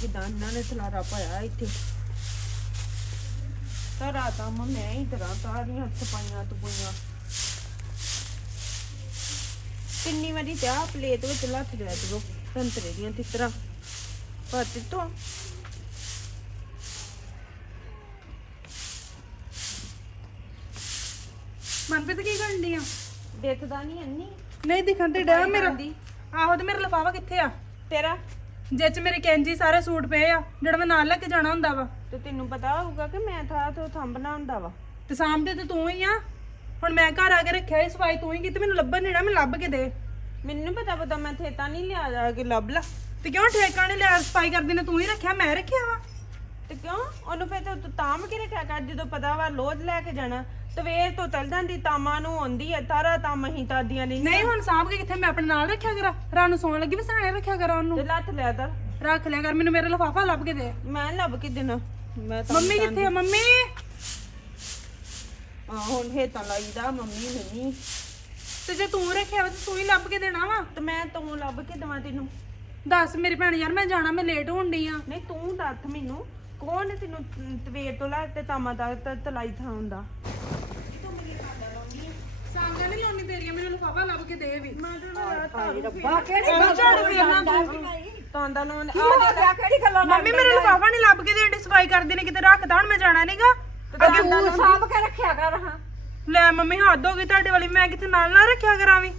ਕਿਦਾਂ ਇਹਨਾਂ ਨੇ ਖਲਾਰਾ ਪਾਇਆ ਇੱਥੇ। ਤਾਂ ਰਾਤਾਂ ਮੈਂ ਹੀ ਤਰ੍ਹਾਂ ਤਾਰੀਆਂ ਸਪਾਈਆਂ ਤੁਪਈਆਂ ਕਿੰਨੀ ਵਾਰੀ ਤੇ ਆਹ ਪਲੇਟ ਵਿੱਚ ਲੱਥ ਲਿਆ ਦਿਓ ਸੰਤਰੇ ਦੀਆਂ ਤਿੱਤਰਾਂ। ਪਰ ਤਿੱਤੋਂ ਮਨਪ੍ਰੀਤ ਕੀ ਕਰਨ ਦੀ ਆ? ਦੇਖਦਾ ਨਹੀਂ ਅੰਨੀ ਨਹੀਂ ਦਿਖਣ ਤੇ ਡਿਆ ਮੇਰਾ। ਦੀ ਆਹੋ ਤੇ ਮੇਰਾ ਲਫਾਵਾ ਕਿੱਥੇ ਆ? ਤੇਰਾ? ਜਿਹ ਚ ਮੇਰੇ ਕੈਂਜੀ ਸਾਰੇ ਸੂਟ ਪਏ ਆ ਜਿਹੜਾ ਮੈਂ ਨਾਲ ਲੈ ਕੇ ਜਾਣਾ ਹੁੰਦਾ ਵਾ। ਤੇ ਤੈਨੂੰ ਪਤਾ ਹੋਊਗਾ ਕਿ ਮੈਂ ਥਾ ਤੋਂ ਥੰਬਣਾ ਹੁੰਦਾ ਵਾ। ਤੇ ਸਾਹਮਣੇ ਤੇ ਤੂੰ ਹੀ ਆ। ਹੁਣ ਮੈਂ ਘਰ ਆ ਕੇ ਰੱਖਿਆ ਇਹ ਸਫ਼ਾਈ ਤੂੰ ਹੀ ਕੀਤੀ ਮੈਨੂੰ ਲੱਭਣ ਨਹੀਂ ਨਾ ਮੈਂ ਲੱਭ ਕੇ ਦੇ। ਮੈਨੂੰ ਨੀ ਪਤਾ ਪਤਾ ਮੈਂ ਥੇਤਾ ਨਹੀਂ ਲਿਆ ਜਾ ਕੇ ਲੱਭ ਲਾ। ਤੇ ਕਿਉਂ ਠੇਕਾ ਨੇ ਲਿਆ ਸਫ਼ਾਈ ਕਰਦੀ ਨੇ ਤੂੰ ਹੀ ਰੱਖਿਆ ਮੈਂ ਰੱਖਿਆ ਵਾ। ਤੇ ਕਿਉਂ? ਉਹਨੂੰ ਫਿਰ ਤੂੰ ਤੂੰ ਤਾਮ ਕੇ ਰੱਖਿਆ ਕਰ? ਜਦੋਂ ਪਤਾ ਵਾ ਲੋਜ ਲੈ ਕੇ ਜਾਣਾ ਸਵੇਰ ਤੋਂ ਚੱਲ ਜਾਂਦੀ ਤਾਮਾਂ ਨੂੰ ਆਉਂਦੀ ਹੈ ਤਾਰਾ ਤਾਮ ਹੀ ਤਾਦੀਆਂ ਨਹੀਂ ਨਹੀਂ ਹੁਣ ਸਾਂਭ ਕੇ ਕਿੱਥੇ ਮੈਂ ਆਪਣੇ ਨਾਲ ਰੱਖਿਆ ਕਰਾਂ? ਰਾਤ ਨੂੰ ਸੌਣ ਲੱਗੀ ਵੀ ਸਰਾਣੇ ਰੱਖਿਆ ਕਰਾਂ ਉਹਨੂੰ? ਤੇ ਲੱਥ ਲਿਆ ਤਾ ਰੱਖ ਲਿਆ ਕਰ ਮੈਨੂੰ ਮੇਰਾ ਲਫਾਫਾ ਲੱਭ ਕੇ ਦੇ। ਮੈਂ ਲੱਭ ਕੇ ਦੇਣਾ। ਮੈਂ ਤਾਂ ਮੰਮੀ ਕਿੱਥੇ ਆ? ਮੰਮੀ! ਆ ਹੁਣ ਹੇਤਾਂ ਲਾਈਦਾ ਮੰਮੀ ਨਹੀਂ। ਤੇ ਜੇ ਤੂੰ ਰੱਖਿਆ ਵਾ ਤੇ ਤੂੰ ਹੀ ਲੱਭ ਕੇ ਦੇਣਾ ਵਾ। ਤੇ ਮੈਂ ਤੂੰ ਲੱਭ ਕੇ ਦਵਾਂ ਤੈਨੂੰ। ਦੱਸ ਮੇਰੀ ਭੈਣ ਯਾਰ ਮੈਂ ਜਾਣਾ ਮੈਂ ਲੇਟ ਹੋਣ ਡਈ ਆ। ਨਹੀਂ ਤੂੰ ਦੱਸ ਮੈਨੂੰ। ਕੌਣ ਨੇ ਤੈਨੂੰ ਤਵੇਰ ਤੋਂ ਲੈ ਤੇ ਤਾਮਾ ਤ- ਤਲਾਈ ਥਾਂ ਹੁੰਦਾ? ਸਾਂਗਾ ਨਹੀਂ ਲਾਉਣੀ ਤੇਰੀਆਂ ਮੈਨੂੰ ਲਫਾਫਾ ਲੱਭ ਕੇ ਦੇ ਵੀ। ਰੱਬਾ ਕਿਹੜੀ ਐਵੇਂ ਝਾੜੂ ਫੇਰਨਾ ਤੂੰ। ਤਾਂਦਾ ਨੂੰ ਕੀ ਹੋ ਗਿਆ? ਕਿਹੜੀ ਗੱਲੋਂ ਮੰਮੀ ਮੇਰੇ ਲਫਾਫਾ ਨਹੀਂ ਲੱਭ ਕੇ ਦੇਣ ਸਫ਼ਾਈ ਕਰਦੀ ਨੇ ਕਿਤੇ ਰੱਖਦਾ ਹੁਣ ਮੈਂ ਜਾਣਾ ਨਹੀਂਗਾ ਅੱਗੇ ਤੂੰ ਸਾਂਭ ਕੇ ਰੱਖਿਆ ਕਰ ਹਾਂ। ਲੈ ਮੰਮੀ ਹੱਦ ਹੋ ਗਈ ਤੁਹਾਡੇ ਵਾਲੀ ਮੈਂ ਕਿਤੇ ਨਾਲ ਨਾ ਰੱਖਿਆ ਕਰਾਂ ਵੀ?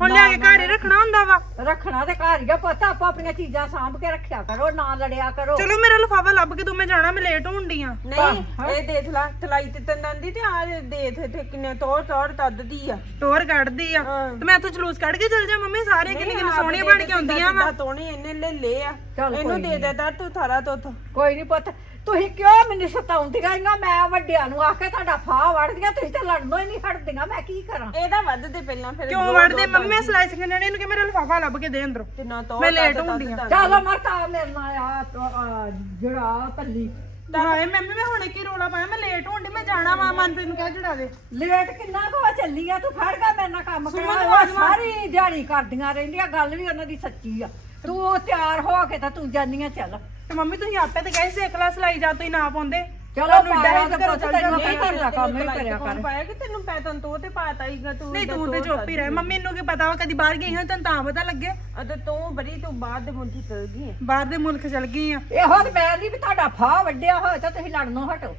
ਹੁਣ ਲਿਆ ਕੇ ਘਰ ਹੀ ਰੱਖਣਾ ਹੁੰਦਾ ਵਾ। ਰੱਖਣਾ ਤੇ ਘਰ ਹੀ ਆ ਪੁੱਤ ਆਪੋ ਆਪਣੀਆਂ ਚੀਜ਼ਾਂ ਸਾਂਭ ਕੇ ਰੱਖਿਆ ਕਰੋ ਨਾ ਲੜਿਆ ਕਰੋ। ਚਲੋ ਮੇਰਾ ਲਫਾਫਾ ਲੱਭ ਕੇ ਤੂੰ ਮੈਂ ਜਾਣਾ ਮੈਂ ਲੇਟ ਹੋਣ ਡਈ ਆ। ਨਹੀਂ ਇਹ ਦੇਖ ਲੈ ਤਲਾਈ ਤੇ ਤੰਦਾਂ ਦੀ ਤੇ ਆ ਦੇਖ ਇੱਥੇ ਕਿੰਨੇ ਤੋੜ ਤੋੜ ਤੱਦਦੀ ਆ। ਟੋਰ ਕੱਢਦੀ ਆ। ਤੇ ਮੈਂ ਇੱਥੋਂ ਜਲੂਸ ਕੱਢ ਕੇ ਚਲ ਜਾ ਮੰਮੀ ਸਾਰੇ ਕਿੰਨੀ ਕਿੰਨੀ ਸੋਹਣੀਆਂ ਬਣ ਕੇ ਆਉਂਦੀਆਂ ਵਾ। ਤੋਣੇ ਇਹਨੇ ਲੈ ਲੈ ਆ। ਚੱਲ ਇਹਨੂੰ ਦੇ ਦੇ ਤਾ ਤੂੰ ਥਾਰਾ ਤੋਂ ਉੱਥੋਂ। ਕੋਈ ਨਹੀਂ ਪੁੱਤ ਤੁਸੀਂ ਕਿਉਂ ਮੈਨੂੰ ਸਤਾਉਂਦੀਆਂ ਇੰਨਾ? ਮੈਂ ਵੱਡਿਆਂ ਨੂੰ ਆਖ ਕੇ ਤੁਹਾਡਾ ਫਾਹ ਵੜਦੀਆਂ ਤੁਸੀਂ ਤਾਂ ਲੜਨੋਂ ਹੀ ਨਹੀਂ ਹਟਦੀਆਂ ਮੈਂ ਕੀ ਕਰਾਂ? ਇਹਦਾ ਵੱਧ ਦੇ ਪਹਿਲਾਂ ਫਿਰ ਕਿਉਂ ਵੜਦੇ ਮੰਮੀ ਮੈਂ ਸਲਾਈ ਸਿੱਖਣ ਜਾਣੀ ਇਹਨੂੰ ਕਿ ਮੇਰਾ ਲਫਾਫਾ ਲੱਭ ਕੇ ਦੇ ਅੰਦਰੋਂ। ਤੇ ਮੈਂ ਲੇਟ ਹੁੰਦੀ ਆ। ਚੱਲ ਮਰਤਾ ਮੇਰੇ ਨਾਲ ਆ ਜਿਹੜਾ ਪੱਲੀ ਹਾਏ ਮੰਮੀ ਮੈਂ ਹੁਣੇ ਕੀ ਰੋਲਾ ਪਾਇਆ ਮੈਂ ਲੇਟ ਹੋਣ ਮੈਂ ਜਾਣਾ ਵਾ ਮਨਪ੍ਰੀਤ ਨੂੰ ਕਹਿ ਚੜਾ ਦੇ। ਲੇਟ ਕਿੰਨਾ ਕੁ ਚੱਲੀ ਆ? ਤੂੰ ਫੜ ਗਾ ਮੇਰੇ ਨਾਲ ਕੰਮ ਕਰਾ। ਉਹ ਸਾਰੀ ਦਿਹਾੜੀ ਕਰਦੀਆਂ ਰਹਿੰਦੀਆਂ ਗੱਲ ਵੀ ਉਹਨਾਂ ਦੀ ਸੱਚੀ ਆ। ਤੂੰ ਤਿਆਰ ਹੋ ਕੇ ਤਾਂ ਤੂੰ ਜਾਨੀਆਂ ਚੱਲ। ਤੇ ਮੰਮੀ ਤੁਸੀਂ ਆਪੇ ਤੇ ਕਹੇ ਸਿੱਖ ਲੈ ਸਲਾਈ ਜਾ ਤੁਸੀਂ ਨਾ ਪਾਉਂਦੇ। ਚਲੋ ਤੁਹਾਨੂੰ ਪਾਇਆ ਕਰੋ ਚੱਲ ਤੈਨੂੰ ਜਾਂਦੇ। ਕੀ ਕਰਦਾ ਕੰਮ ਹੀ ਕਰਿਆ ਕਰ। ਪਾਇਆ ਕਿ ਤੈਨੂੰ ਪੈਤਨ ਤੋਂ ਤੇ ਪਾਤਾ ਹੀਗਾ ਤੂੰ ਨਹੀਂ ਤੂੰ ਤੇ ਚੁੱਪ ਹੀ ਰਹਿ। ਮੰਮੀ ਨੂੰ ਕੀ ਪਤਾ ਵਾ ਕਦੀ ਬਾਹਰ ਗਈ ਹਾਂ ਤੈਨੂੰ ਤਾਂ ਪਤਾ ਲੱਗੇ। ਅਦੇ ਤੂੰ ਬੜੀ ਤੂੰ ਬਾਹਰ ਦੇ ਮੁੰਡੀ ਚਲ ਗਈ ਹੈ ਬਾਹਰ ਦੇ ਮੁਲਕ ਚਲ ਗਈ ਆ। ਇਹੋ ਤੇ ਮੈਂ ਨਹੀਂ ਵੀ ਤੁਹਾਡਾ ਫਾਹ ਵੱਡਿਆ ਹੋਇਆ ਤਾਂ ਤੁਸੀਂ ਲੜਨੋਂ ਹਟੋ।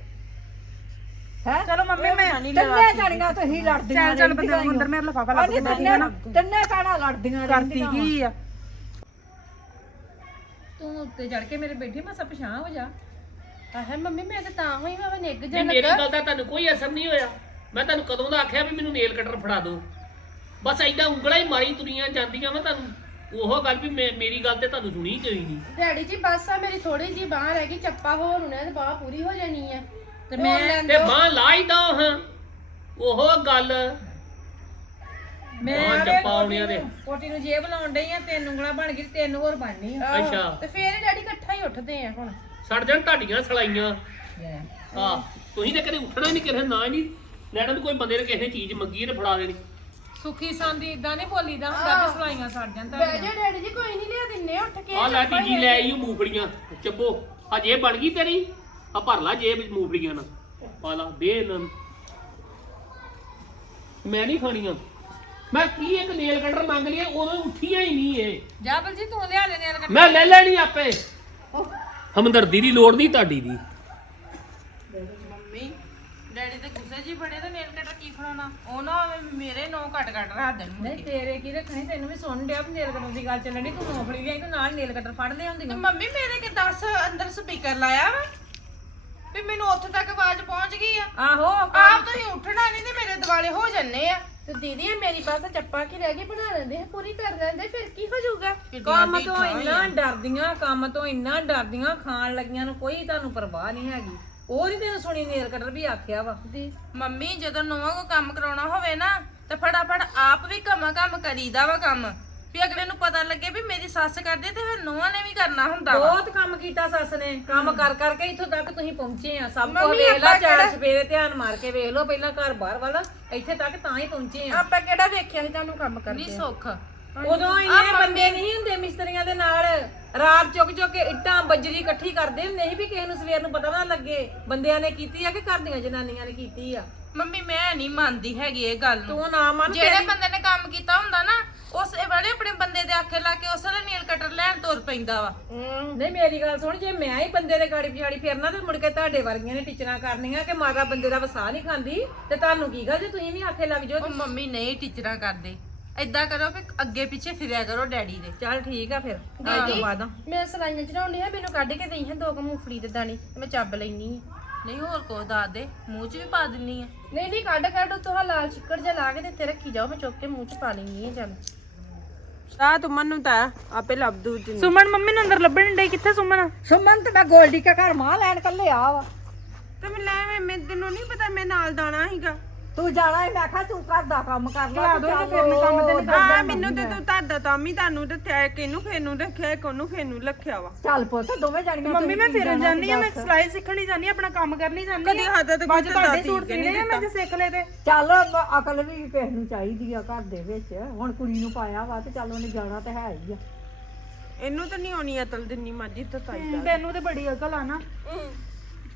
ਹੈ? ਚਲੋ ਮੰਮੀ ਮੈਂ ਤਿੰਨੇ ਜਾਣੀਆਂ ਤੁਸੀਂ ਲੜਦੀਆਂ ਚੱਲ ਚੱਲ ਬੰਦੇ ਨੂੰ ਅੰਦਰ ਮੇਰਾ ਲਫਾਫਾ ਲੱਭ ਕੇ ਦੇ ਤਿੰਨੇ ਤਿੰਨੇ ਭੈਣਾਂ ਲੜਦੀਆਂ ਕਰਤੀ ਰਹਿੰਦੀਆਂ ਕੀ ਆ? ਤੂੰ ਉੱਤੇ ਚੜ ਕੇ ਮੇਰੇ ਬੈਠੀ ਮੈਂ ਸਭ ਪਛਾਣ ਹੋ ਜਾ। ਆਹੇ ਮੰਮੀ ਮੈਂ ਤਾਂ ਤਾਂ ਹੋਈ ਮੈਂ ਨਿੱਗ ਨਹੀਂ ਜਾ ਮੇਰੀ ਗੱਲ ਦਾ ਤੁਹਾਨੂੰ ਕੋਈ ਅਸਰ ਨਹੀਂ ਹੋਇਆ। ਮੈਂ ਤੁਹਾਨੂੰ ਕਦੋਂ ਦਾ ਆਖਿਆ ਵੀ ਮੈਨੂੰ ਨੇਲ ਕਟਰ ਫੜਾ ਦਿਓ। ਬਸ ਐਦਾਂ ਉਂਗਲਾਂ ਹੀ ਮਾਰੀ ਤੁਰੀਆਂ ਜਾਂਦੀਆਂ ਮੈਂ ਤੁਹਾਨੂੰ। ਉਹ ਗੱਲ ਵੀ ਮੇ- ਮੇਰੀ ਗੱਲ ਤੇ ਤੁਹਾਨੂੰ ਸੁਣੀ ਕੋਈ ਨਹੀਂ। ਡੈਡੀ ਜੀ ਬਸ ਆ ਮੇਰੀ ਥੋੜੀ ਜੀ ਬਾਹ ਰਹਿ ਗਈ ਚੱਪਾ ਹੋਰ ਹੁਣੇ ਤੇ ਬਾਹ ਪੂਰੀ ਹੋ ਜਾਣੀ ਆ। ਤੇ ਮੈਂ ਤੇ ਬਾਹ ਲਾ ਹੀ ਦੋ ਹਾਂ। ਉਹ ਗੱਲ। ਮੈਂ ਚੱਪਾ ਆਉਣੀਆਂ ਦੇ ਕੋਟੀ ਨੂੰ ਜੇਬ ਲਾਉਣ ਡਈ ਆ ਤਿੰਨ ਉਂਗਲਾਂ ਬਣ ਗਈ ਤਿੰਨ ਹੋਰ ਬਣਨੀ ਆ। ਅੱਛਾ। ਤੇ ਫੇਰ ਹੀ ਡੈਡੀ ਇਕੱਠਾ ਹੀ ਉੱਠਦੇ ਆ ਹੁਣ। ਸੜ ਜਾਣ ਤੁਹਾਡੀਆਂ ਸਲਾਈਆਂ। ਹਾਂ ਤੁਸੀਂ ਤੇ ਕਦੇ ਉੱਠਣਾ ਹੀ ਨਹੀਂ ਕਿਸੇ ਨਾ ਹੀ ਨਹੀਂ। ਲੈਣਾ ਵੀ ਕੋਈ ਬੰਦੇ ਨੇ ਕਿਸੇ ਨੇ ਚੀਜ਼ ਮੰਗੀ ਤੇ ਫੜਾ ਦੇਣੀ। ਸੁਖੀ ਸੰਦੀ ਇਦਾਂ ਨਹੀਂ ਬੋਲੀਦਾ ਹੁੰਦਾ ਵੀ ਸਲਾਈਆਂ ਸੜ ਜਾਣ ਤਾਂ ਬਹਿ ਜਾ ਡੈਡੀ ਜੀ ਕੋਈ ਨਹੀਂ ਲਿਆ ਦਿੰਨੇ ਉੱਠ ਕੇ ਆ ਲੈ ਤੀਜੀ ਲੈ ਆਈ ਉਹ ਮੂੰਗਫਲੀਆਂ ਚੱਬੋ। ਆ ਜੇਬ ਬਣ ਗਈ ਤੇਰੀ ਆ ਭਰ ਲਾ ਜੇਬ ਵਿੱਚ ਮੂੰਗਫਲੀਆਂ ਨਾਲ। ਪਾ ਲਾ ਦੇ ਇਹਨਾਂ ਨੂੰ। ਮੈਂ ਨਹੀਂ ਖਾਣੀਆਂ। ਮੈਂ ਕੀ ਇੱਕ ਨੇਲ ਕਟਰ ਮੰਗ ਲਿਆ ਉਦੋਂ ਉੱਠੀਆਂ ਹੀ ਨਹੀਂ ਇਹ। ਜਾਬਲ ਜੀ ਤੂੰ ਲਿਆ ਦੇ ਨੇ ਮੈਂ ਲੈ ਲੈਣੀ ਆਪੇ। ਹਮਦਰਦੀ ਦੀ ਲੋੜ ਨਹੀਂ ਤੁਹਾਡੀ ਦੀ। ਮੰਮੀ ਡੈਡੀ ਤੇ ਗੁੱਸੇ ਜੀ ਬੜੇ ਤੇ ਨੇਲ ਕਟਰ ਕੀ ਫੜਾਉਣਾ ਉਹ ਨਾ ਮੇਰੇ ਨੋ ਘਟ ਘਟ ਰੱਖ ਦੇਣ ਨਹੀਂ ਤੇਰੇ ਕੀ ਰੱਖਣੀ? ਤੈਨੂੰ ਵੀ ਸੁਣ ਡਿਆ ਵੀ ਨੇਲ ਕਟਰ ਦੀ ਗੱਲ ਚੱਲਣੀ ਤੂੰ ਮੋਫਲੀ ਲਈ ਤੂੰ ਨਾਲ ਨੇਲ ਕਟਰ ਫੜ ਲਿਆਉਂਦੀ ਤੇ ਮੰਮੀ ਮੇਰੇ ਕਿ 10 ਅੰਦਰ ਸਪੀਕਰ ਲਾਇਆ ਵਾ? ਵੀ ਮੈਨੂੰ ਉੱਥੇ ਤੱਕ ਆਵਾਜ਼ ਪਹੁੰਚ ਗਈ ਆ। ਆਹੋ ਆਪ ਤੁਸੀਂ ਉੱਠਣਾ ਨਹੀਂ ਤੇ ਮੇਰੇ ਦਿਵਾਲੇ ਹੋ ਜੰਨੇ ਆ। ਤੇ ਦੀਦੀ ਇਹ ਮੇਰੀ ਪਾਸ ਚੱਪਾ ਕੀ ਰਹਿ ਗਈ ਬਣਾ ਲੈਂਦੇ ਆ, ਪੂਰੀ ਕਰ ਲੈਂਦੇ ਫਿਰ ਕੀ ਹੋ ਜਾਊਗਾ? ਕੰਮ ਤੋਂ ਇੰਨਾ ਡਰਦੀਆਂ ਕੰਮ ਤੋਂ ਇੰਨਾ ਡਰਦੀਆਂ ਖਾਣ ਲੱਗੀਆਂ ਨੂੰ ਕੋਈ ਤੁਹਾਨੂੰ ਪਰਵਾਹ ਨਹੀਂ ਹੈਗੀ। ਉਹ ਨਹੀਂ ਤੈਨੂੰ ਸੁਣੀ ਨੇਲ ਕਟਰ ਵੀ ਆਖਿਆ ਵਾ। ਮੰਮੀ ਜਦੋਂ ਨੋਆ ਕੋ ਕੰਮ ਕਰਾਉਣਾ ਹੋਵੇ ਨਾ ਤੇ ਫਟਾਫਟ ਆਪ ਵੀ ਕੰਮ ਕੰਮ ਕਰੀਦਾ ਵਾ ਕੰਮ। ਵੀ ਅਗਲੇ ਨੂੰ ਪਤਾ ਲੱਗੇ ਵੀ ਮੇਰੀ ਸੱਸ ਕਰਦੀ ਤੇ ਫਿਰ ਨੋਆ ਨੇ ਵੀ ਕਰਨਾ ਹੁੰਦਾ ਵਾ। ਬਹੁਤ ਕੰਮ ਕੀਤਾ ਸੱਸ ਨੇ। ਕੰਮ ਕਰ ਕਰਕੇ ਇੱਥੋਂ ਤੱਕ ਤੁਸੀਂ ਪਹੁੰਚੇ ਆ। ਸਭ ਕੁਝ ਵੇਖ ਲਾ ਚਾਰ ਸਵੇਰੇ ਧਿਆਨ ਮਾਰ ਕੇ ਵੇਖ ਲਓ ਪਹਿਲਾਂ ਘਰ ਬਾਹਰ ਵਾਲਾ ਇੱਥੇ ਤੱਕ ਤਾਂ ਹੀ ਪਹੁੰਚੇ ਆ। ਆਪਾਂ ਕਿਹੜਾ ਵੇਖਿਆ ਸੀ ਤੁਹਾਨੂੰ ਕੰਮ ਕਰਦੇ ਨਹੀਂ ਸੁੱਖ। ਉਦੋਂ ਇੰਨੇ ਬੰਦੇ ਨਹੀਂ ਹੁੰਦੇ ਮਿਸਤਰੀਆਂ ਦੇ ਨਾਲ। ਰਾਤ ਚੁੱਕ ਚੁੱਕ ਕੇ ਇੱਟਾਂ ਬੱਜਰੀ ਇਕੱਠੀ ਕਰਦੇ ਹੁੰਦੇ ਸੀ ਵੀ ਕਿਸੇ ਨੂੰ ਸਵੇਰ ਨੂੰ ਪਤਾ ਨਾ ਲੱਗੇ। ਬੰਦਿਆਂ ਨੇ ਕੀਤੀ ਆ ਕਿ ਘਰ ਦੀਆਂ ਜਨਾਨੀਆਂ ਨੇ ਕੀਤੀ ਆ? ਮੰਮੀ ਮੈਂ ਨਹੀਂ ਮੰਨਦੀ ਹੈਗੀ ਇਹ ਗੱਲ ਨੂੰ। ਤੂੰ ਨਾ ਮੰਨ ਜਿਹੜੇ ਬੰਦੇ ਨੇ ਕੰਮ ਕੀਤਾ ਹੁੰਦਾ ਨਾ ਉਸ ਵੇਲੇ ਆਪਣੇ ਬੰਦੇ ਦੇ ਆਖੇ ਲਾ ਕੇ ਉਸ ਵੇਲੇ ਨੀਲ ਕਟਰ ਲੈਣ ਤੁਰ ਪੈਂਦਾ ਵਾ। ਨਹੀਂ ਮੇਰੀ ਗੱਲ ਸੁਣ ਜੇ ਮੈਂ ਹੀ ਬੰਦੇ ਦੇ ਗਾੜੀ ਪਿਛਾੜੀ ਫਿਰਨਾ ਤੇ ਮੁੜ ਕੇ ਤੁਹਾਡੇ ਵਰਗੀਆਂ ਨੇ ਟੀਚਰਾਂ ਕਰਨੀਆਂ ਕਿ ਮਾਤਾ ਬੰਦੇ ਦਾ ਵਸਾ ਨਹੀਂ ਖਾਂਦੀ ਤੇ ਤੁਹਾਨੂੰ ਕੀ ਗੱਲ ਜੇ ਤੁਸੀਂ ਵੀ ਆਖੇ ਲੱਗ ਜਾਓ ਉਹ ਮੰਮੀ ਨਹੀਂ ਟੀਚਰਾਂ ਕਰਦੇ। ਏਦਾਂ ਕਰੋ ਕਿ ਅੱਗੇ ਪਿੱਛੇ ਫਿਰਿਆ ਕਰੋ ਡੈਡੀ ਦੇ। ਚੱਲ ਠੀਕ ਆ ਫਿਰ ਅੱਜ ਤੋਂ ਬਾਅਦ ਮੈਂ ਸਲਾਈਆਂ ਚੜਾਉਣੀ ਹੈ ਮੈਨੂੰ ਕੱਢ ਕੇ ਦੇਈ ਹੈ ਦੋ ਕੁ ਮੂੰਗਫਲੀ ਦੇ ਦਾਣੇ ਤੇ ਮੈਂ ਚੱਬ ਲੈਣੀ ਹੈ। ਨਹੀਂ ਹੋਰ ਕੁਛ ਦੱਸ ਦੇ ਮੂੰਹ 'ਚ ਵੀ ਪਾ ਦਿੰਨੀ ਆ। ਨਹੀਂ ਨਹੀਂ ਕੱਢ ਕੱਢ ਉਤੋਂ ਆਹ ਲਾਲ ਚਿੱਕੜ ਜਿਹਾ ਲਾ ਕੇ ਤੇ ਇੱਥੇ ਰੱਖੀ ਜਾਓ ਮੈਂ ਚੁੱਕ ਕੇ ਮੂੰਹ 'ਚ ਪਾ ਲੈਣੀ ਹੈ ਚੱਲ। ਆ ਤੁਮਨ ਨੂੰ ਤਾਂ ਆਪੇ ਲੱਭ ਦੂ ਸੁਮਨ ਮੰਮੀ ਨੂੰ ਅੰਦਰ ਲੱਭਣ ਡੇ ਕਿੱਥੇ ਸੁਮਨ? ਸੁਮਨ ਤੇ ਮੈਂ ਗੋਲਡੀ ਕੇ ਘਰ ਮਾਂ ਲੈਣ ਕੱਲੇ ਆ ਵਾ। ਤੇ ਮੈਂ ਲੈ ਮੈਂ ਤੈਨੂੰ ਨਹੀਂ ਪਤਾ ਮੈਂ ਨਾਲ ਦਾਣਾ ਸੀਗਾ। ਤੂੰ ਜਾਣਾ ਹੀ ਮੈਂ ਕਿਹਾ ਤੂੰ ਘਰ ਦਾ ਕੰਮ ਕਰ ਲੈ ਤੇ ਫਿਰ ਮੈਂ ਕੰਮ ਤੇ ਆ ਮੈਨੂੰ ਤੇ ਤੂੰ ਤੁਹਾਡਾ ਤਾਂ ਵੀ ਤੁਹਾਨੂੰ ਰੱਖਿਆ ਕਿਨੂੰ ਫੇਨੂੰ ਰੱਖਿਆ ਕੋਨੂੰ ਫੇਨੂੰ ਰੱਖਿਆ ਵਾ। ਚੱਲ ਪੁੱਤ ਦੋਵੇਂ ਜਾਣੀਆਂ ਮੰਮੀ ਮੈਂ ਫਿਰਨ ਜਾਂਦੀ ਆ ਮੈਂ ਸਿਲਾਈ ਸਿੱਖਣੀ ਜਾਂਦੀ ਆ ਆਪਣਾ ਕੰਮ ਕਰਨੀ ਜਾਂਦੀ ਕਦੀ ਹੱਦ ਤੇ ਕੋਈ ਤੁਹਾਡੇ ਸੂਟ ਸੀਨੇ ਆ ਮੈਂ ਜੇ ਸਿੱਖ ਲਏ ਤੇ। ਚੱਲ ਅਕਲ ਵੀ ਕਿਸ ਨੂੰ ਚਾਹੀਦੀ ਆ ਘਰ ਦੇ ਵਿੱਚ। ਹੁਣ ਕੁੜੀ ਨੂੰ ਪਾਇਆ ਵਾ ਤੇ ਚੱਲ ਉਹਨੇ ਜਾਣਾ ਤੇ ਹੈ ਹੀ ਆ। ਇਹਨੂੰ ਤਾਂ ਨਹੀਂ ਆਉਣੀ ਅਤਲ ਜਿੰਨੀ ਮਰਜ਼ੀ ਤਤਾਈ ਦਾ। ਤੈਨੂੰ ਤੇ ਬੜੀ ਅਕਲ ਆ ਨਾ।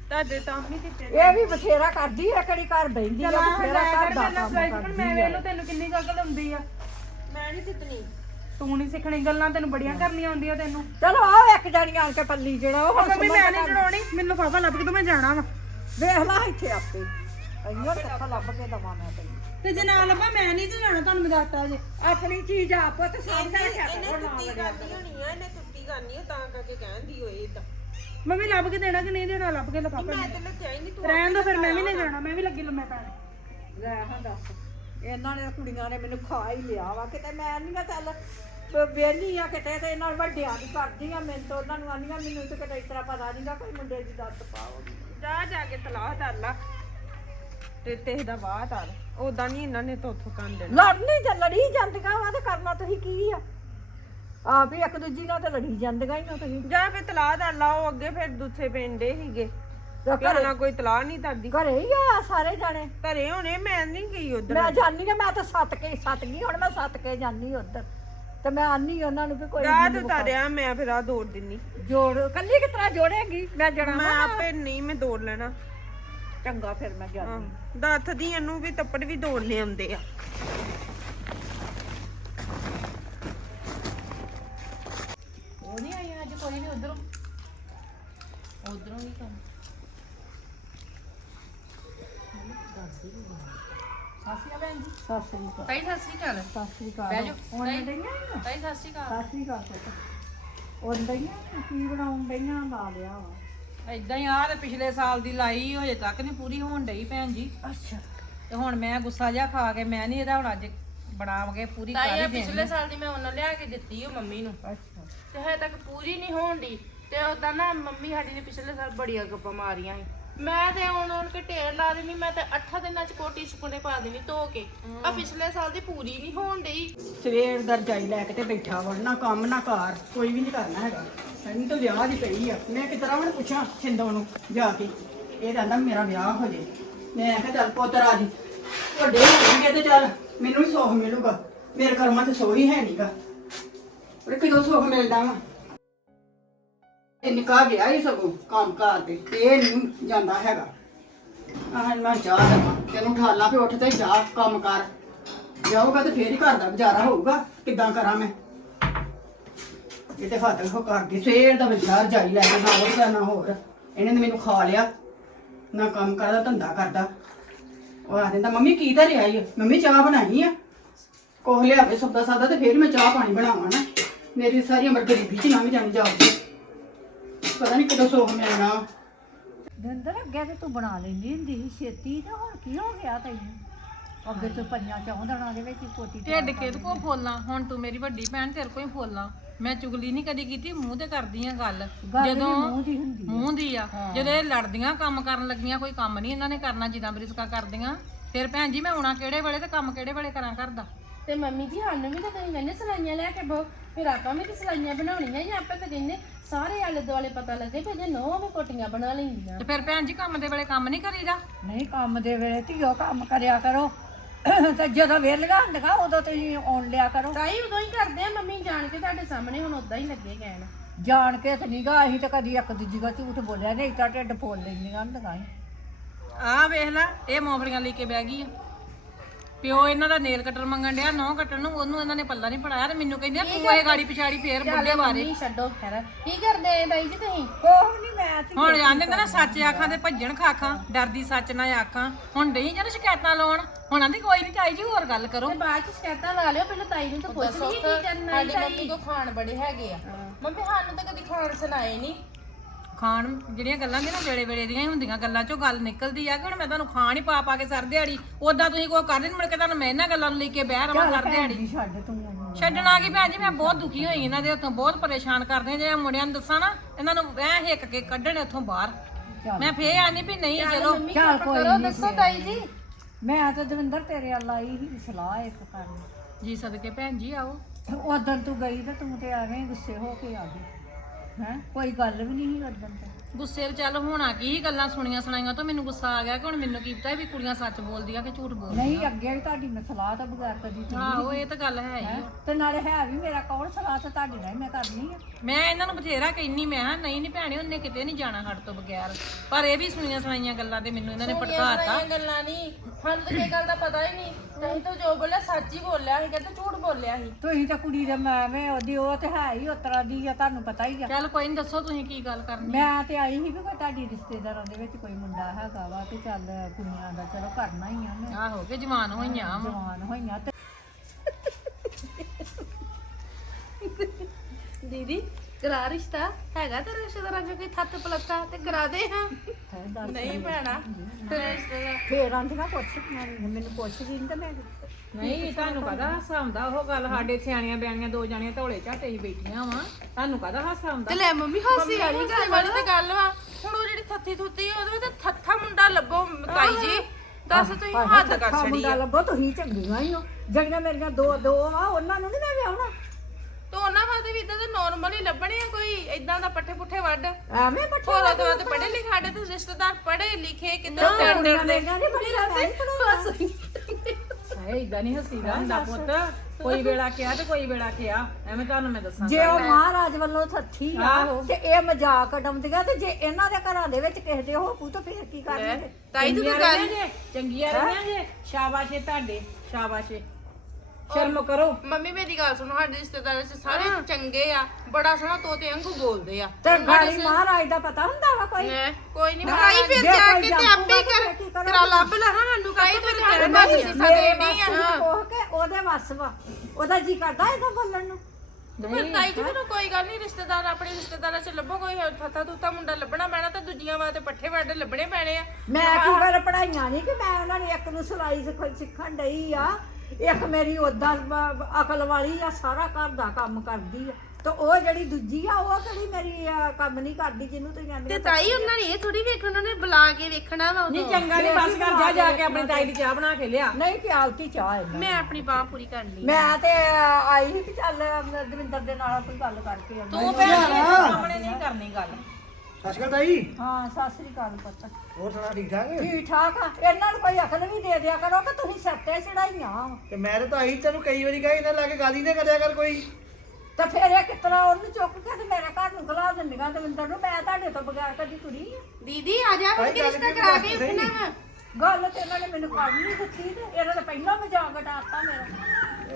ਤੁਹਾਡੇ ਤਾਂ ਵੀ ਕਿਤੇ ਇਹ ਵੀ ਬਥੇਰਾ ਕਰਦੀ ਆ ਕਿਹੜੀ ਘਰ ਬੈਂਦੀ ਆ ਬਥੇਰਾ ਘਰ ਦਾ ਕੰਮ ਮੈਂ ਵੇਖ ਲਓ ਤੈਨੂੰ ਕਿੰਨੀ ਅਕਲ ਹੁੰਦੀ ਆ। ਮੈਂ ਨਹੀਂ ਸਿੱਖਣੀ। ਤੂੰ ਨਹੀਂ ਸਿੱਖਣੀ ਗੱਲਾਂ ਤੈਨੂੰ ਬੜੀਆਂ ਕਰਨੀਆਂ ਆਉਂਦੀਆਂ ਤੈਨੂੰ। ਚਲੋ ਆ ਇੱਕ ਜਾਣੀ ਆਣ ਕੇ ਪੱਲੀ ਜਿਹੜਾ ਉਹ ਹੁਣ ਮੰਮੀ ਮੈਂ ਨਹੀਂ ਚੜਾਉਣੀ ਮੈਨੂੰ ਫਾਫਾ ਲੱਭ ਕੇ ਤੂੰ ਮੈਂ ਜਾਣਾ ਵਾ। ਵੇਖ ਲਾ ਇੱਥੇ ਆਪੇ। ਅਈਓ ਕਿੱਥੋਂ ਲੱਭ ਕੇ ਦਵਾਂ ਮੈਂ ਤੈਨੂੰ। ਤੇ ਜੇ ਨਾ ਲੱਭਾ ਮੈਂ ਨਹੀਂ ਤੇ ਜਾਣਾ ਤੁਹਾਨੂੰ ਮੈਂ ਦੱਸਤਾ ਜੇ। ਆਪਣੀ ਚੀਜ਼ ਆਪ ਤੇ ਸਾਹਮਣੇ ਰੱਖਿਆ ਕਰੋ। ਨਾਲ ਲਗਿਆ ਮੰਮੀ ਲੱਭ ਕੇ ਦੇਣਾ ਕਿ ਨਹੀਂ ਦੇਣਾ ਲੱਭ ਕੇ ਲਫਾਫਾ ਮੈਂ ਤੇ ਲੱਗਿਆ ਹੀ ਨਹੀਂ ਤੂੰ ਰਹਿਣ ਦੋ ਫਿਰ ਮੈਂ ਵੀ ਨਹੀਂ ਜਾਣਾ ਮੈਂ ਵੀ ਲੱਗੀ ਲੰਮੇ ਪੈਣ। ਲੈ ਹਾਂ ਦੱਸ ਇਹਨਾਂ ਨੇ ਕੁੜੀਆਂ ਨੇ ਮੈਨੂੰ ਖਾ ਹੀ ਲਿਆ ਵਾ ਕਿਤੇ ਮੈਂ ਨਹੀਂ ਗਾ ਚੱਲ ਵੇਹਨੀ ਆ ਕਿਤੇ ਤੇ ਇਹਨਾਂ ਵੱਡਿਆਂ ਦੀ ਕਰਦੀ ਆ ਮੈਨੂੰ ਤਾਂ ਉਹਨਾਂ ਨੂੰ ਆਂਦੀਆਂ ਮੈਨੂੰ ਤੇ ਕਿਤੇ ਇਸ ਤਰ੍ਹਾਂ ਪਤਾ ਨਹੀਂਗਾ ਕੋਈ ਮੁੰਡੇ ਦੀ ਦੱਸ ਪਾਓ। ਜਾ ਜਾ ਕੇ ਤਲਾਹ ਕਰ ਲਾ। ਤੇ ਤੇ ਦਾ ਬਾਤ ਆ ਉਦਾਂ ਨਹੀਂ ਇਹਨਾਂ ਨੇ ਤੋਥੋਂ ਕੰਨ ਦੇਣਾ। ਲੜਨੀ ਤੇ ਲੜੀ ਜਾਂਦੀਆਂ ਵਾ ਤੇ ਕਰਨਾ ਤੁਸੀਂ ਕੀ ਆ? ਆਪ ਹੀ ਇੱਕ ਦੂਜੀ ਨਾਲ ਤੇ ਲੜੀ ਜਾਂਦੀਆਂ ਹੀ ਨਾ ਤੁਸੀਂ। ਜਾ ਫੇ ਤਲਾਹ ਕਰ ਲਾ ਉਹ ਅੱਗੇ ਫਿਰ ਦੂਸਰੇ ਪਿੰਡੇ ਹੀਗੇ ਤੇ ਨਾ ਕੋਈ ਤਲਾਹ ਨਹੀਂ ਕਰਦੀ ਘਰੇ ਹੀ ਆ ਸਾਰੇ ਜਾਣੇ। ਘਰੇ ਹੋਣੇ ਮੈਂ ਨਹੀਂ ਗਈ ਉਧਰ। ਮੈਂ ਜਾਣੀ ਆ ਮੈਂ ਤਾਂ ਸੱਤ ਕੇ ਸੱਤ ਗਈ ਹੁਣ ਮੈਂ ਸੱਤ ਕੇ ਜਾਨੀ ਉਧਰ। ਤੇ ਮੈਂ ਆਨੀ ਉਹਨਾਂ ਨੂੰ ਵੀ ਕੋਈ ਰਾਹ ਤੇ ਤਾਰਿਆ ਮੈਂ ਫਿਰ ਆ ਦੌੜ ਦਿੰਨੀ। ਜੋੜ ਕੱਲੀ ਕਿਸ ਤਰ੍ਹਾਂ ਜੋੜੇਗੀ? ਮੈਂ ਜਣਾ ਮੈਂ ਆਪੇ ਨਹੀਂ ਮੈਂ ਦੌੜ ਲੈਣਾ। ਚੰਗਾ ਫਿਰ ਮੈਂ ਜਾਨੀ ਦੱਥ ਦੀ ਇਹਨੂੰ ਵੀ ਤੱਪੜ ਵੀ ਦੌੜਨੇ ਆਉਂਦੇ ਆ। ਆਈ ਅੱਜ ਕੋਈ ਵੀ ਉਧਰੋਂ। ਉਧਰੋਂ ਵੀ ਕੰਮ। ਸਤਿ ਸ੍ਰੀ ਅਕਾਲ ਤਾਈ ਸਤਿ ਸ਼੍ਰੀ ਅਕਾਲ ਸਤਿ ਸ੍ਰੀ ਅਕਾਲ ਬਹਿ ਜਾਓ। ਹੁਣ ਡਈਆਂ ਨਾ ਤਾਈ ਸਤਿ ਸ਼੍ਰੀ ਅਕਾਲ ਸਤਿ ਸ੍ਰੀ ਅਕਾਲ ਪੁੱਤ ਉਹ ਡਈਆਂ ਕੀ ਬਣਾਉਣ? ਡਈਆਂ ਲਾ ਲਿਆ ਵਾ। ਏਦਾਂ ਹੀ ਆ ਤੇ ਪਿਛਲੇ ਸਾਲ ਦੀ ਲਾਈ ਹਜੇ ਤੱਕ ਨਹੀਂ ਪੂਰੀ ਹੋਣ ਡਈ ਭੈਣ ਜੀ। ਅੱਛਾ। ਤੇ ਹੁਣ ਮੈਂ ਗੁੱਸਾ ਜਿਹਾ ਖਾ ਕੇ ਮੈਂ ਨਹੀਂ ਇਹਦਾ ਹੁਣ ਅੱਜ ਬਣਾ ਕੇ ਪੂਰੀ ਕਰ ਤਾਈ ਹੀ ਆ ਦੇਣੀ। ਪਿਛਲੇ ਸਾਲ ਦੀ ਮੈਂ ਉਹਨਾਂ ਲਿਆ ਕੇ ਦਿੱਤੀ ਉਹ ਮੰਮੀ ਨੂੰ। ਅੱਛਾ। ਤੇ ਹਜੇ ਤੱਕ ਪੂਰੀ ਨਹੀਂ ਹੋਣ ਦੀ ਤੇ ਉਦਾਂ ਨਾ ਮੰਮੀ ਸਾਡੀ ਨੇ ਪਿਛਲੇ ਸਾਲ ਬੜੀਆਂ ਗੱਪਾਂ ਮਾਰੀਆਂ ਸੀ। ਮੈਂ ਤੇ ਹੁਣ ਹੁਣ ਕੇ ਢੇਰ ਲਾ ਦੇਣੀ ਮੈਂ ਤੇ 8 ਦਿਨਾਂ ਚ ਕੋਟੀ ਸੁਕਣੇ ਪਾ ਦੇਣੀ ਧੋ ਕੇ। ਆ ਪਿਛਲੇ ਸਾਲ ਦੀ ਪੂਰੀ ਨਹੀਂ ਹੋਣ ਡਈ। ਸਵੇਰ ਦਾ ਰਜਾਈ ਲੈ ਕੇ ਤੇ ਬੈਠਾ ਵਾ ਨਾ ਕੰਮ ਨਾ ਕਾਰ ਕੋਈ ਵੀ ਨਹੀਂ ਕਰਨਾ ਹੈਗਾ। ਮੈਨੂੰ ਤਾਂ ਵਿਆਹ ਦੀ ਪਈ ਆ। ਮੈਂ ਕਿਤਰਾ ਹੁਣ ਪੁੱਛਾਂ ਛਿੰਦੋ ਨੂੰ ਜਾ ਕੇ। ਇਹ ਕਹਿੰਦਾ ਮੇਰਾ ਵਿਆਹ ਹੋ ਜੇ। ਮੈਂ ਕਿਹਾ ਚੱਲ ਪੁੱਤ ਰਾਜੀ। ਵੱਡੇ ਹੋਣਗੇ ਤੇ ਚੱਲ ਮੈਨੂੰ ਵੀ ਸੁੱਖ ਮਿਲੂਗਾ। ਮੇਰੇ ਕਰਮਾਂ 'ਚ ਸੋਹ ਹੈ ਨਹੀਂਗਾ ਉਹ ਕਿਦੋਂ ਸੁੱਖ ਮਿਲਦਾ ਵਾ? ਇਹ ਨਿਕਾ ਗਿਆ ਹੀ ਸਗੋਂ, ਕੰਮ ਕਾਰ ਤੇ ਤੇ ਇਹ ਨਹੀਂ ਜਾਂਦਾ ਹੈਗਾ। ਆਹ ਮੈਂ ਚਾਹ ਦਵਾਂ, ਤੈਨੂੰ ਠਾਲਾਂ ਪੇ ਉੱਠ ਤੇ ਜਾ, ਕੰਮ ਕਰ। ਜਾਊਗਾ ਤੇ ਫੇਰ ਹੀ ਘਰ ਦਾ ਗੁਜ਼ਾਰਾ ਹੋਊਗਾ, ਕਿੱਦਾਂ ਕਰਾਂ ਮੈਂ? ਇਹ ਤੇ ਫਾਦਰ ਹੋ ਕਰਦੀ ਸਵੇਰ ਦਾ ਵਿਚਾਰ ਜਾਈ ਲੈ ਕੇ ਨਾ ਉਹ ਨਾ ਹੋਰ। ਇਹਨੇ ਨੇ ਮੈਨੂੰ ਖਾ ਲਿਆ। ਨਾ ਕੰਮ ਕਰਦਾ, ਧੰਦਾ ਕਰਦਾ। ਉਹ ਆ ਦਿੰਦਾ ਮੰਮੀ ਕੀ ਧਰਿਆ ਈ ਮੰਮੀ ਚਾਹ ਬਣਾਈ ਆ। ਕੋਹ ਲਿਆਵੇ ਸਬਦਾ ਸਾਦਾ ਤੇ ਫੇਰ ਮੈਂ ਚਾਹ ਪਾਣੀ ਬਣਾਵਾਂ ਨਾ। ਮੇਰੀ ਸਾਰੀ ਉਮਰ ਗਰੀਬੀ ਚ ਲੰਘ ਜਾਣੀ ਜਾਊਗੀ ਪਤਾ ਨਹੀਂ ਕਦੋਂ ਸੋਖ ਮਿਲਣਾ ਦਿੰਦਰ ਅੱਗੇ ਤੇ ਤੂੰ ਬਣਾ ਲੈਂਦੀ ਹੁੰਦੀ ਸੀ ਛੇਤੀ ਤੇ ਹੁਣ ਕੀ ਹੋ ਗਿਆ ਤੈਨੂੰ? ਅੱਗੇ ਤੂੰ ਪੰਜਾਂ ਚੌਂਦਣਾ ਦੇ ਵਿੱਚ ਹੀ ਪੋਤੀ ਢਿੱਡ ਕਿਹਦੇ ਕੋ ਫੋਲਾਂ ਹੁਣ ਤੂੰ ਮੇਰੀ ਵੱਡੀ ਭੈਣ ਤੇਰੇ ਕੋਲ ਹੀ ਫੋਲਾਂ ਮੈਂ ਚੁਗਲੀ ਨਹੀਂ ਕਦੀ ਕੀਤੀ ਮੂੰਹ ਤੇ ਕਰਦੀ ਆ ਗੱਲ। ਜਦੋਂ ਮੂੰਹ ਦੀ ਹੁੰਦੀ ਮੂੰਹ ਦੀ ਆ। ਜਦੋਂ ਇਹ ਲੜਦੀਆਂ ਕੰਮ ਕਰਨ ਲੱਗੀਆਂ ਕੋਈ ਕੰਮ ਨਹੀਂ ਇਹਨਾਂ ਨੇ ਕਰਨਾ ਜਿੱਦਾਂ ਬਰਿਸਕਾ ਕਰਦੀਆਂ। ਫਿਰ ਭੈਣ ਜੀ ਮੈਂ ਆਉਣਾ ਕਿਹੜੇ ਵੇਲੇ ਤੇ ਕੰਮ ਕਿਹੜੇ ਵੇਲੇ ਕਰਾਂ ਕਰਦਾ ਤੇ ਮੰਮੀ ਜੀ ਸਾਨੂੰ ਵੀ ਤਾਂ ਤੁਸੀਂ ਕਹਿੰਦੇ ਸਲਾਈਆਂ ਲੈ ਕੇ ਬਹੁ ਫਿਰ ਆਪਾਂ ਵੀ ਤੇ ਸਲਾਈਆਂ ਬਣਾਉਣੀਆਂ ਜਾਂ ਆਪੇ ਤਾਂ ਕਹਿੰਦੇ ਸਾਰੇ ਆਲੇ ਦੁਆਲੇ ਪਤਾ ਲੱਗੇ ਵੀ ਜੇ ਨੋ ਵੀ ਕੋਟੀਆਂ ਬਣਾ ਲੈਂਦੀਆਂ ਤੇ ਫਿਰ ਭੈਣ ਜੀ ਕੰਮ ਦੇ ਵੇਲੇ ਕੰਮ ਨਹੀਂ ਕਰੀਦਾ? ਨਹੀਂ ਕੰਮ ਦੇ ਵੇਲੇ ਧੀਓ ਕੰਮ ਕਰਿਆ ਕਰੋ। ਤੇ ਜਦੋਂ ਵੇਲੀਆਂ ਹੁੰਦੀਆਂ ਉਦੋਂ ਤੁਸੀਂ ਆਉਣ ਲਿਆ ਕਰੋ। ਤਾਈ ਉਦੋਂ ਹੀ ਕਰਦੇ ਆ ਮੰਮੀ ਜਾਣ ਕੇ ਤੁਹਾਡੇ ਸਾਹਮਣੇ ਹੁਣ ਉਦਾਂ ਹੀ ਲੱਗੇ ਕਹਿਣ। ਜਾਣ ਕੇ ਤੇ ਨੀਗਾ ਅਸੀਂ ਤਾਂ ਕਦੀ ਇੱਕ ਦੂਜੀ ਦਾ ਝੂਠ ਬੋਲਿਆ ਨਹੀਂ ਤਾਂ ਢਿੱਡ ਫੋਲ ਲੈਂਦੀਆਂ ਹੁੰਦੀਆਂ ਸੀ। ਆਹ ਵੇਖ ਲੈ ਇਹ ਮੂੰਗਫਲੀਆਂ ਲੈ ਕੇ ਬਹਿ ਗਈ ਆ। ਪਿਓ ਇਹਨਾਂ ਦਾ ਨੇਲ ਕਟਰ ਮੰਗਣ ਡਿਆ ਨੌ ਕੱਟਣ ਨੂੰ ਉਹਨੂੰ ਇਹਨਾਂ ਨੇ ਪੱਲਾ ਨਹੀਂ ਪੜਾਇਆ ਤੇ ਮੈਨੂੰ ਕਹਿੰਦੇ ਤੂੰ ਇਹ ਗਾੜੀ ਪਿਛਾੜੀ ਫੇਰ ਬੁੱਢੇ ਬਾਰੇ ਨਹੀਂ ਛੱਡੋ ਖੈਰ ਕੀ ਕਰਦੇ ਆ ਤਾਈ ਜੀ ਤੁਸੀਂ? ਕੁਛ ਨਹੀਂ ਮੈਂ ਤੇ ਹੁਣ ਨੇ ਨਾ ਸੱਚ ਆਖਾਂ ਤੇ ਭੱਜਣ ਖਾਖਾਂ ਡਰਦੀ ਸੱਚ ਨਾ ਆਖਾਂ। ਹੁਣ ਨਹੀਂ ਜਦ ਸ਼ਿਕਾਇਤਾਂ ਲਾਉਣ ਹੁਣ ਆਂਦੀ ਕੋਈ ਨਹੀਂ ਚਾਈ ਜੀ ਹੋਰ ਗੱਲ ਕਰੋ। ਤੇ ਬਾਅਦ ਚ ਸ਼ਿਕਾਇਤਾਂ ਲਾ ਲਿਓ ਪਹਿਲਾਂ ਤਾਈ ਨੂੰ ਤਾਂ ਪੁੱਛ ਲਈ ਕੀ ਕਰਨਾ ਹੈ ਸਾਡੀ ਮੰਮੀ ਕੋ ਖਾਣ ਬੜੇ ਹੈਗੇ ਆ। ਮੰਮੀ ਸਾਨੂੰ ਤਾਂ ਕਦੀ ਖਾਣ ਸੁਣਾਏ ਨਹੀਂ ਖਾਣ ਜਿਹੜੀਆਂ ਗੱਲਾਂ ਨੇ ਨਾ ਵੇਲੇ ਵੇਲੇ ਦੀਆਂ ਹੀ ਹੁੰਦੀਆਂ ਗੱਲਾਂ ਚੋਂ ਗੱਲ ਨਿਕਲਦੀ ਆ ਕਿ ਹੁਣ ਮੈਂ ਤੁਹਾਨੂੰ ਖਾਣ ਹੀ ਪਾ ਪਾ ਕੇ ਸਰ ਦਿਹਾੜੀ ਉਦਾਂ ਤੁਸੀਂ ਕੋਈ ਕਰਦੇ ਨੀ ਮੁੜ ਕੇ ਤੁਹਾਨੂੰ ਮੈਂ ਇਹਨਾਂ ਗੱਲਾਂ ਨੂੰ ਲੈ ਕੇ ਬਹਿ ਰਵਾਂ ਸਰ ਦਿਹਾੜੀ। ਛੱਡ ਤੂੰ। ਛੱਡਣਾ ਕੀ ਭੈਣ ਜੀ ਮੈਂ ਬਹੁਤ ਦੁਖੀ ਹੋਈ ਇਹਨਾਂ ਦੇ ਹੱਥੋਂ ਬਹੁਤ ਪਰੇਸ਼ਾਨ ਕਰਦੇ ਜੇ ਮੁੰਡਿਆਂ ਨੂੰ ਦੱਸਾਂ ਨਾ ਇਹਨਾਂ ਨੂੰ ਐ ਹਿੱਕ ਕੇ ਕੱਢਣ ਇੱਥੋਂ ਬਾਹਰ। ਮੈਂ ਫੇਰ ਆਨੀ ਵੀ ਨਹੀਂ ਚਲੋ ਚੱਲ। ਕੋਈ ਕਰੋ ਦੱਸੋ ਤਾਈ ਜੀ। ਮੈਂ ਤਾਂ ਦਵਿੰਦਰ ਤੇਰੇ ਵੱਲ ਆਈ ਸੀ ਸਲਾਹ ਇੱਕ ਕਰਨ। ਜੀ ਸਦਕੇ ਭੈਣ ਜੀ ਆਓ। ਉਦੋਂ ਤੂੰ ਗਈ ਤੇ ਤੂੰ ਤੇ ਐਵੇਂ ਗੁੱਸੇ ਹੋ ਕੇ ਆ ਗਈ। ਹੈ? ਕੋਈ ਗੱਲ ਵੀ ਨਹੀਂ ਸੀ ਉਦੋਂ ਤੇ ਗੁੱਸੇ 'ਚ ਚੱਲ ਹੋਣਾ ਕੀ ਗੱਲਾਂ ਸੁਣੀਆਂ ਸੁਣਾਈਆਂ ਤੋਂ ਮੈਨੂੰ ਗੁੱਸਾ ਆ ਗਿਆ ਕਿ ਹੁਣ ਮੈਨੂੰ ਕੀ ਪਤਾ ਵੀ ਕੁੜੀਆਂ ਸੱਚ ਬੋਲਦੀਆਂ ਕਿ ਝੂਠ ਬੋਲਦੀਆਂ। ਨਹੀਂ ਅੱਗੇ ਵੀ ਤੁਹਾਡੀ ਮੈਂ ਸਲਾਹ ਤਾਂ ਬਗੈਰ ਕਦੀ ਤੇ ਆਹੋ ਇਹ ਤਾਂ ਗੱਲ ਹੈ ਹੀ। ਤੇ ਨਾਲੇ ਹੈ ਵੀ ਮੇਰਾ ਕੌਣ ਸਲਾਹ ਤਾਂ ਤੁਹਾਡੀ ਨਾਲ ਹੀ ਮੈਂ ਕਰਨੀ ਆ। ਮੈਂ ਇਹਨਾਂ ਨੂੰ ਬਥੇਰਾ ਕਹਿੰਨੀ ਮੈਂ ਕਿਹਾ ਨਹੀਂ ਨਹੀਂ ਭੈਣੇ ਉਹਨੇ ਕਿਤੇ ਨਹੀਂ ਜਾਣਾ ਹੱਟ ਤੋਂ ਬਗੈਰ। ਪਰ ਇਹ ਵੀ ਸੁਣੀਆਂ ਸੁਣਾਈਆਂ ਗੱਲਾਂ ਤੇ ਮੈਨੂੰ ਇਹਨਾਂ ਨੇ ਭੜਕਾਤਾ ਇਹ ਗੱਲਾਂ ਨਹੀਂ ਸਾਨੂੰ ਤਾਂ ਕੋਈ ਗੱਲ ਦਾ ਪਤਾ ਹੀ ਨਹੀਂ। ਅਸੀਂ ਤਾਂ ਜੋ ਬੋਲਿਆ ਸੱਚ ਹੀ ਬੋਲਿਆ ਸੀ ਕਹਿੰਦੇ ਝੂਠ ਬੋਲਿਆ ਸੀ। ਤੁਸੀਂ ਤਾਂ ਕੁੜੀ ਦੇ ਮੈਂ ਮੈਂ ਉਹਦੀ ਉਹ ਤੇ ਹੈ ਹੀ ਉਤਰਾ ਦੀ ਆ ਤੁਹਾਨੂੰ ਪਤਾ ਹੀ ਆ। ਚੱਲ ਕੋਈ ਨਹੀਂ ਦੱਸੋ ਤੁਸੀਂ ਕੀ ਗੱਲ ਕਰਨੀ। ਮੈਂ ਤੇ ਆਈ ਸੀ ਵੀ ਕੋਈ ਤੁਹਾਡੀ ਰਿਸ਼ਤੇਦਾਰਾਂ ਦੇ ਵਿੱਚ ਕੋਈ ਮੁੰਡਾ ਹੈਗਾ ਵਾ ਤੇ ਚੱਲ ਕੁੜੀਆਂ ਦਾ ਚਲੋ ਕਰਨਾ ਹੀ ਆ ਮੈਂ ਆਹੋ ਕਿ ਜਵਾਨ ਹੋਈਆਂ ਵਾਂ। ਜਵਾਨ ਹੋਈਆਂ ਤੇ ਦੀਦੀ ਕਰਾ ਰਿਸ਼ਤਾ ਹੈਗਾ ਤੇਰੇ ਰਿਸ਼ਤੇਦਾਰਾਂ ਚ ਕੋਈ ਥੱਤ ਪਲੱਤਾ ਤੇ ਕਰਾ ਦੇ ਹਾਂ। ਨਹੀਂ ਭੈਣਾ ਫੇਰ ਪੁੱਛਦੀਆਂ ਨੀ, ਮੈਨੂੰ ਪੁੱਛਦੀ ਨਹੀਂ ਤੇ ਮੈਂ ਨਹੀਂ ਤੁਹਾਨੂੰ ਕਦਾ ਹਾਸਾ ਆਉਂਦਾ ਉਹ ਗੱਲ ਸਾਡੇ ਸਿਆਣੀਆਂ ਬਿਆਣੀਆਂ ਦੋ ਜਾਣੀਆਂ ਢੋਲੇ ਝਾਟੇ ਹੀ ਬੈਠੀਆਂ ਵਾ। ਤੁਹਾਨੂੰ ਕਦਾ ਹਾਸਾ ਆਉਂਦਾ ਤੇ ਲੈ ਮੰਮੀ ਹਾਸੀ ਵਾਲੀ ਗੱਲ ਵਾਲੀ ਤੇ ਗੱਲ ਵਾ। ਹੁਣ ਉਹ ਜਿਹੜੀ ਥੱਥੀ ਥੁੱਤੀ ਉਹਦੇ ਵਿੱਚ ਥੱਥਾ ਮੁੰਡਾ ਲੱਭੋ ਤਾਈ ਜੀ। ਦੱਸ ਤੁਸੀਂ ਹੱਦ ਕਰ ਛੜੀ ਮੁੰਡਾ ਲੱਭੋ ਤੁਸੀਂ ਚੰਗੀਆਂ ਹੀ ਹੋ। ਜਿਹੜੀਆਂ ਮੇਰੀਆਂ ਦੋ ਦੋ ਆ ਉਹਨਾਂ ਨੂੰ ਨਹੀਂ ਮੈਂ ਵਿਆਹਣਾ। ਤੋ ਵਾਸਤੇ ਵੀ ਇਦਾਂ ਦੇ ਨਾਰਮਲ ਹੀ ਲੱਭਣੇ ਆ ਕੋਈ ਇਦਾਂ ਦਾ ਪੱਠੇ ਪੁੱਠੇ ਵੱਡ ਐਵੇਂ ਪੱਠੇ ਹੋਰ ਉਹਦੇ ਬਾਅਦ ਪੜ੍ਹੇ ਲਿਖੇ ਸਾਡੇ ਤੇ ਰਿਸ਼ਤੇਦਾਰ ਪੜ੍ਹੇ ਲਿਖੇ ਕਿੰਨੇ ਸਟੈਂਡਰਡ ਦੇ ਮੇਰੀਆਂ ਨਹੀਂ ਬੜੀਆਂ ਮੈਂ ਨਹੀਂ ਪੜ੍ਹਾਉਣਾ। ਹੈ ਇਦਾਂ ਨਹੀਂ ਹਸੀਦਾ ਹੁੰਦਾ ਪੁੱਤ। ਕੋਈ ਵੇਲਾ ਕਿਹਾ ਤੇ ਕੋਈ ਵੇਲਾ ਕਿਹਾ। ਐਵੇਂ ਤੁਹਾਨੂੰ ਮੈਂ ਦੱਸਾਂ ਜੇ ਉਹ ਮਹਾਰਾਜ ਵੱਲੋਂ ਸੱਚੀ ਆ ਤੇ ਇਹ ਮਜ਼ਾਕ ਉਡਾਉਂਦੀਆਂ ਤੇ ਜੇ ਇਹਨਾਂ ਦੇ ਘਰਾਂ ਦੇ ਵਿੱਚ ਕਿਸੇ ਦੇ ਹੋਪੂ ਤਾਂ ਫੇਰ ਕੀ ਕਰਨਗੇ? ਤਾਈ ਤੂੰ ਗੱਲ ਚੰਗੀਆਂ ਰਹੀਆਂ ਜੇ। ਸ਼ਾਬਾਸ਼ ਏ ਤੁਹਾਡੇ ਸ਼ਾਬਾਸ਼ ਸ਼ਰਮ ਕਰੋ। ਮੰਮੀ ਮੇਰੀ ਗੱਲ ਸੁਣੋ ਸਾਡੇ ਰਿਸ਼ਤੇਦਾਰਾਂ ਚ ਸਾਰੇ ਚੰਗੇ ਆ ਬੜਾ ਸੋਹਣਾ ਤੋਤੇ ਵਾਂਗੂ ਬੋਲਦੇ ਆ। ਤੇ ਗਾੜੀ ਮਹਾਰਾਜ ਦਾ ਪਤਾ ਹੁੰਦਾ ਵਾ ਕੋਈ? ਕੋਈ ਨਹੀਂ ਤਾਈ ਫਿਰ ਜੇ ਜਾ ਕੋਈ ਕੇ ਤੇ ਆਪੇ ਤਾਂ ਕਰ ਕਰੋਗੇ? ਕਰਾ ਲੱਭ ਲੈ ਹਾਂ ਸਾਨੂੰ ਕਾਈ ਫਿਰ ਤੇਰੇ ਬਾਪ ਸੀ ਮੇਰੇ ਸਾਡੇ ਵੱਸ ਨਹੀਂ ਆ। ਕੋਹ ਕੇ ਉਹਦੇ ਵੱਸ ਵਾ। ਉਹਦਾ ਜੀ ਕਰਦਾ ਇਹਦਾ ਬੋਲਣ ਨੂੰ? ਤੇ ਫਿਰ ਤਾਈ ਜੀ ਮੈਨੂੰ ਕੋਈ ਗੱਲ ਨਹੀਂ ਰਿਸ਼ਤੇਦਾਰ ਆਪਣੇ ਰਿਸ਼ਤੇਦਾਰਾਂ ਚ ਲੱਭੋ ਕੋਈ ਥੱਥਾ ਤੁੱਤਾ ਮੁੰਡਾ ਲੱਭਣਾ ਪੈਣਾ ਤੇ ਦੂਜੀਆਂ ਵਾਸਤੇ ਪੱਠੇ ਵੱਡ ਲੱਭਣੇ ਪੈਣੇ ਆ। ਮੈਂ ਕੀ ਕਰ ਪੜਾਈਆਂ ਨਹੀਂ ਕਿ ਮੈਂ ਉਹਨਾਂ ਨੇ ਇੱਕ ਨੂੰ ਸਿਲਾਈ ਸਿੱਖ- ਸਿੱਖਣ ਡਈ ਆ? ਇੱਕ ਮੇਰੀ ਉਦਾਂ ਅਕਲ ਵਾਲੀ ਆ ਸਾਰਾ ਘਰ ਦਾ ਕੰਮ ਕਰਦੀ ਆ। ਤੇ ਉਹ ਜਿਹੜੀ ਦੂਜੀ ਆ ਉਹ ਕਿਹੜੀ ਮੇਰੀ ਆ, ਕੰਮ ਨਹੀਂ ਕਰਦੀ ਜਿਹਨੂੰ ਤੁਸੀਂ ਕਹਿੰਦੇ ਤੇ ਤਾਈ ਉਹਨਾਂ ਨੇ ਇਹ ਥੋੜੀ ਵੇਖਣਾ ਉਹਨਾਂ ਨੇ ਬੁਲਾ ਕੇ ਵੇਖਣਾ ਵਾ ਨਹੀਂ ਉਦੋਂ। ਚੰਗਾ ਨਹੀਂ ਬਸ ਕਰ ਜਾ ਜਾ ਕੇ ਆਪਣੀ ਤਾਈ ਦੀ ਚਾਹ ਬਣਾ ਕੇ ਲਿਆ। ਨਹੀਂ ਪਿਆਲਤੀ ਚਾਹ ਇਹਨਾਂ ਮੈਂ ਆਪਣੀ ਬਾਹ ਪੂਰੀ ਕਰ ਲਈ ਮੈਂ ਤੇ ਆਈ ਸੀ ਕਿ ਚੱਲ ਦਵਿੰਦਰ ਦੇ ਨਾਲ ਕੋਈ ਗੱਲ ਕਰਕੇ ਆਉਂਦੀ ਤੂੰ ਭੈਣ ਜੀ ਸਾਹਮਣੇ ਨਹੀਂ ਕਰਨੀ ਗੱਲ। ਸਤਿ ਸ਼੍ਰੀ ਅਕਾਲ ਤਾਈ। ਹਾਂ ਸਤਿ ਸ੍ਰੀ ਅਕਾਲ ਪੁੱਤ। ਹੋਰ ਸੁਣਾ ਠੀਕ ਠਾਕ? ਠੀਕ ਠਾਕ ਆ। ਇਹਨਾਂ ਨੂੰ ਕੋਈ ਅਕਲ ਵੀ ਦੇ ਦਿਆ ਕਰੋ ਕਿ ਤੁਸੀਂ ਸਿਰ ਤੇ ਚੜਾਈਆਂ। ਤੇ ਮੈਂ ਤਾਂ ਤਾਈ ਤੈਨੂੰ ਕਈ ਵਾਰੀ ਕਹੀ ਇਹਨਾਂ ਲਾ ਕੇ ਗਾਲੀ ਨਾ ਕਰਿਆ ਕਰ ਕੋਈ। ਤੇ ਫਿਰ ਇਹ ਕਿਤਨਾ ਉਹਨੂੰ ਚੁੱਕ ਕੇ ਤੇ ਮੇਰੇ ਘਰ ਨੂੰ ਖਲਾ ਦਿੰਦੀਆਂ ਦਵਿੰਦਰ ਨੂੰ ਮੈਂ ਤੁਹਾਡੇ ਤੋਂ ਬਗੈਰ ਕਦੀ ਤੁਰੀ ਆ? ਦੀਦੀ ਆ ਜਾ ਗੱਲ ਰਿਸ਼ਤਾ ਕਰਾ ਕੇ। ਉੱਠਣਾ ਵਾ ਗੱਲ ਤੇ ਇਹਨਾਂ ਨੇ ਮੈਨੂੰ ਕਰਨ ਨਹੀਂ ਦਿੱਤੀ ਤੇ ਇਹਨਾਂ ਨੇ ਪਹਿਲਾਂ ਮਜ਼ਾਕ ਉਡਾਤਾ ਮੇਰਾ।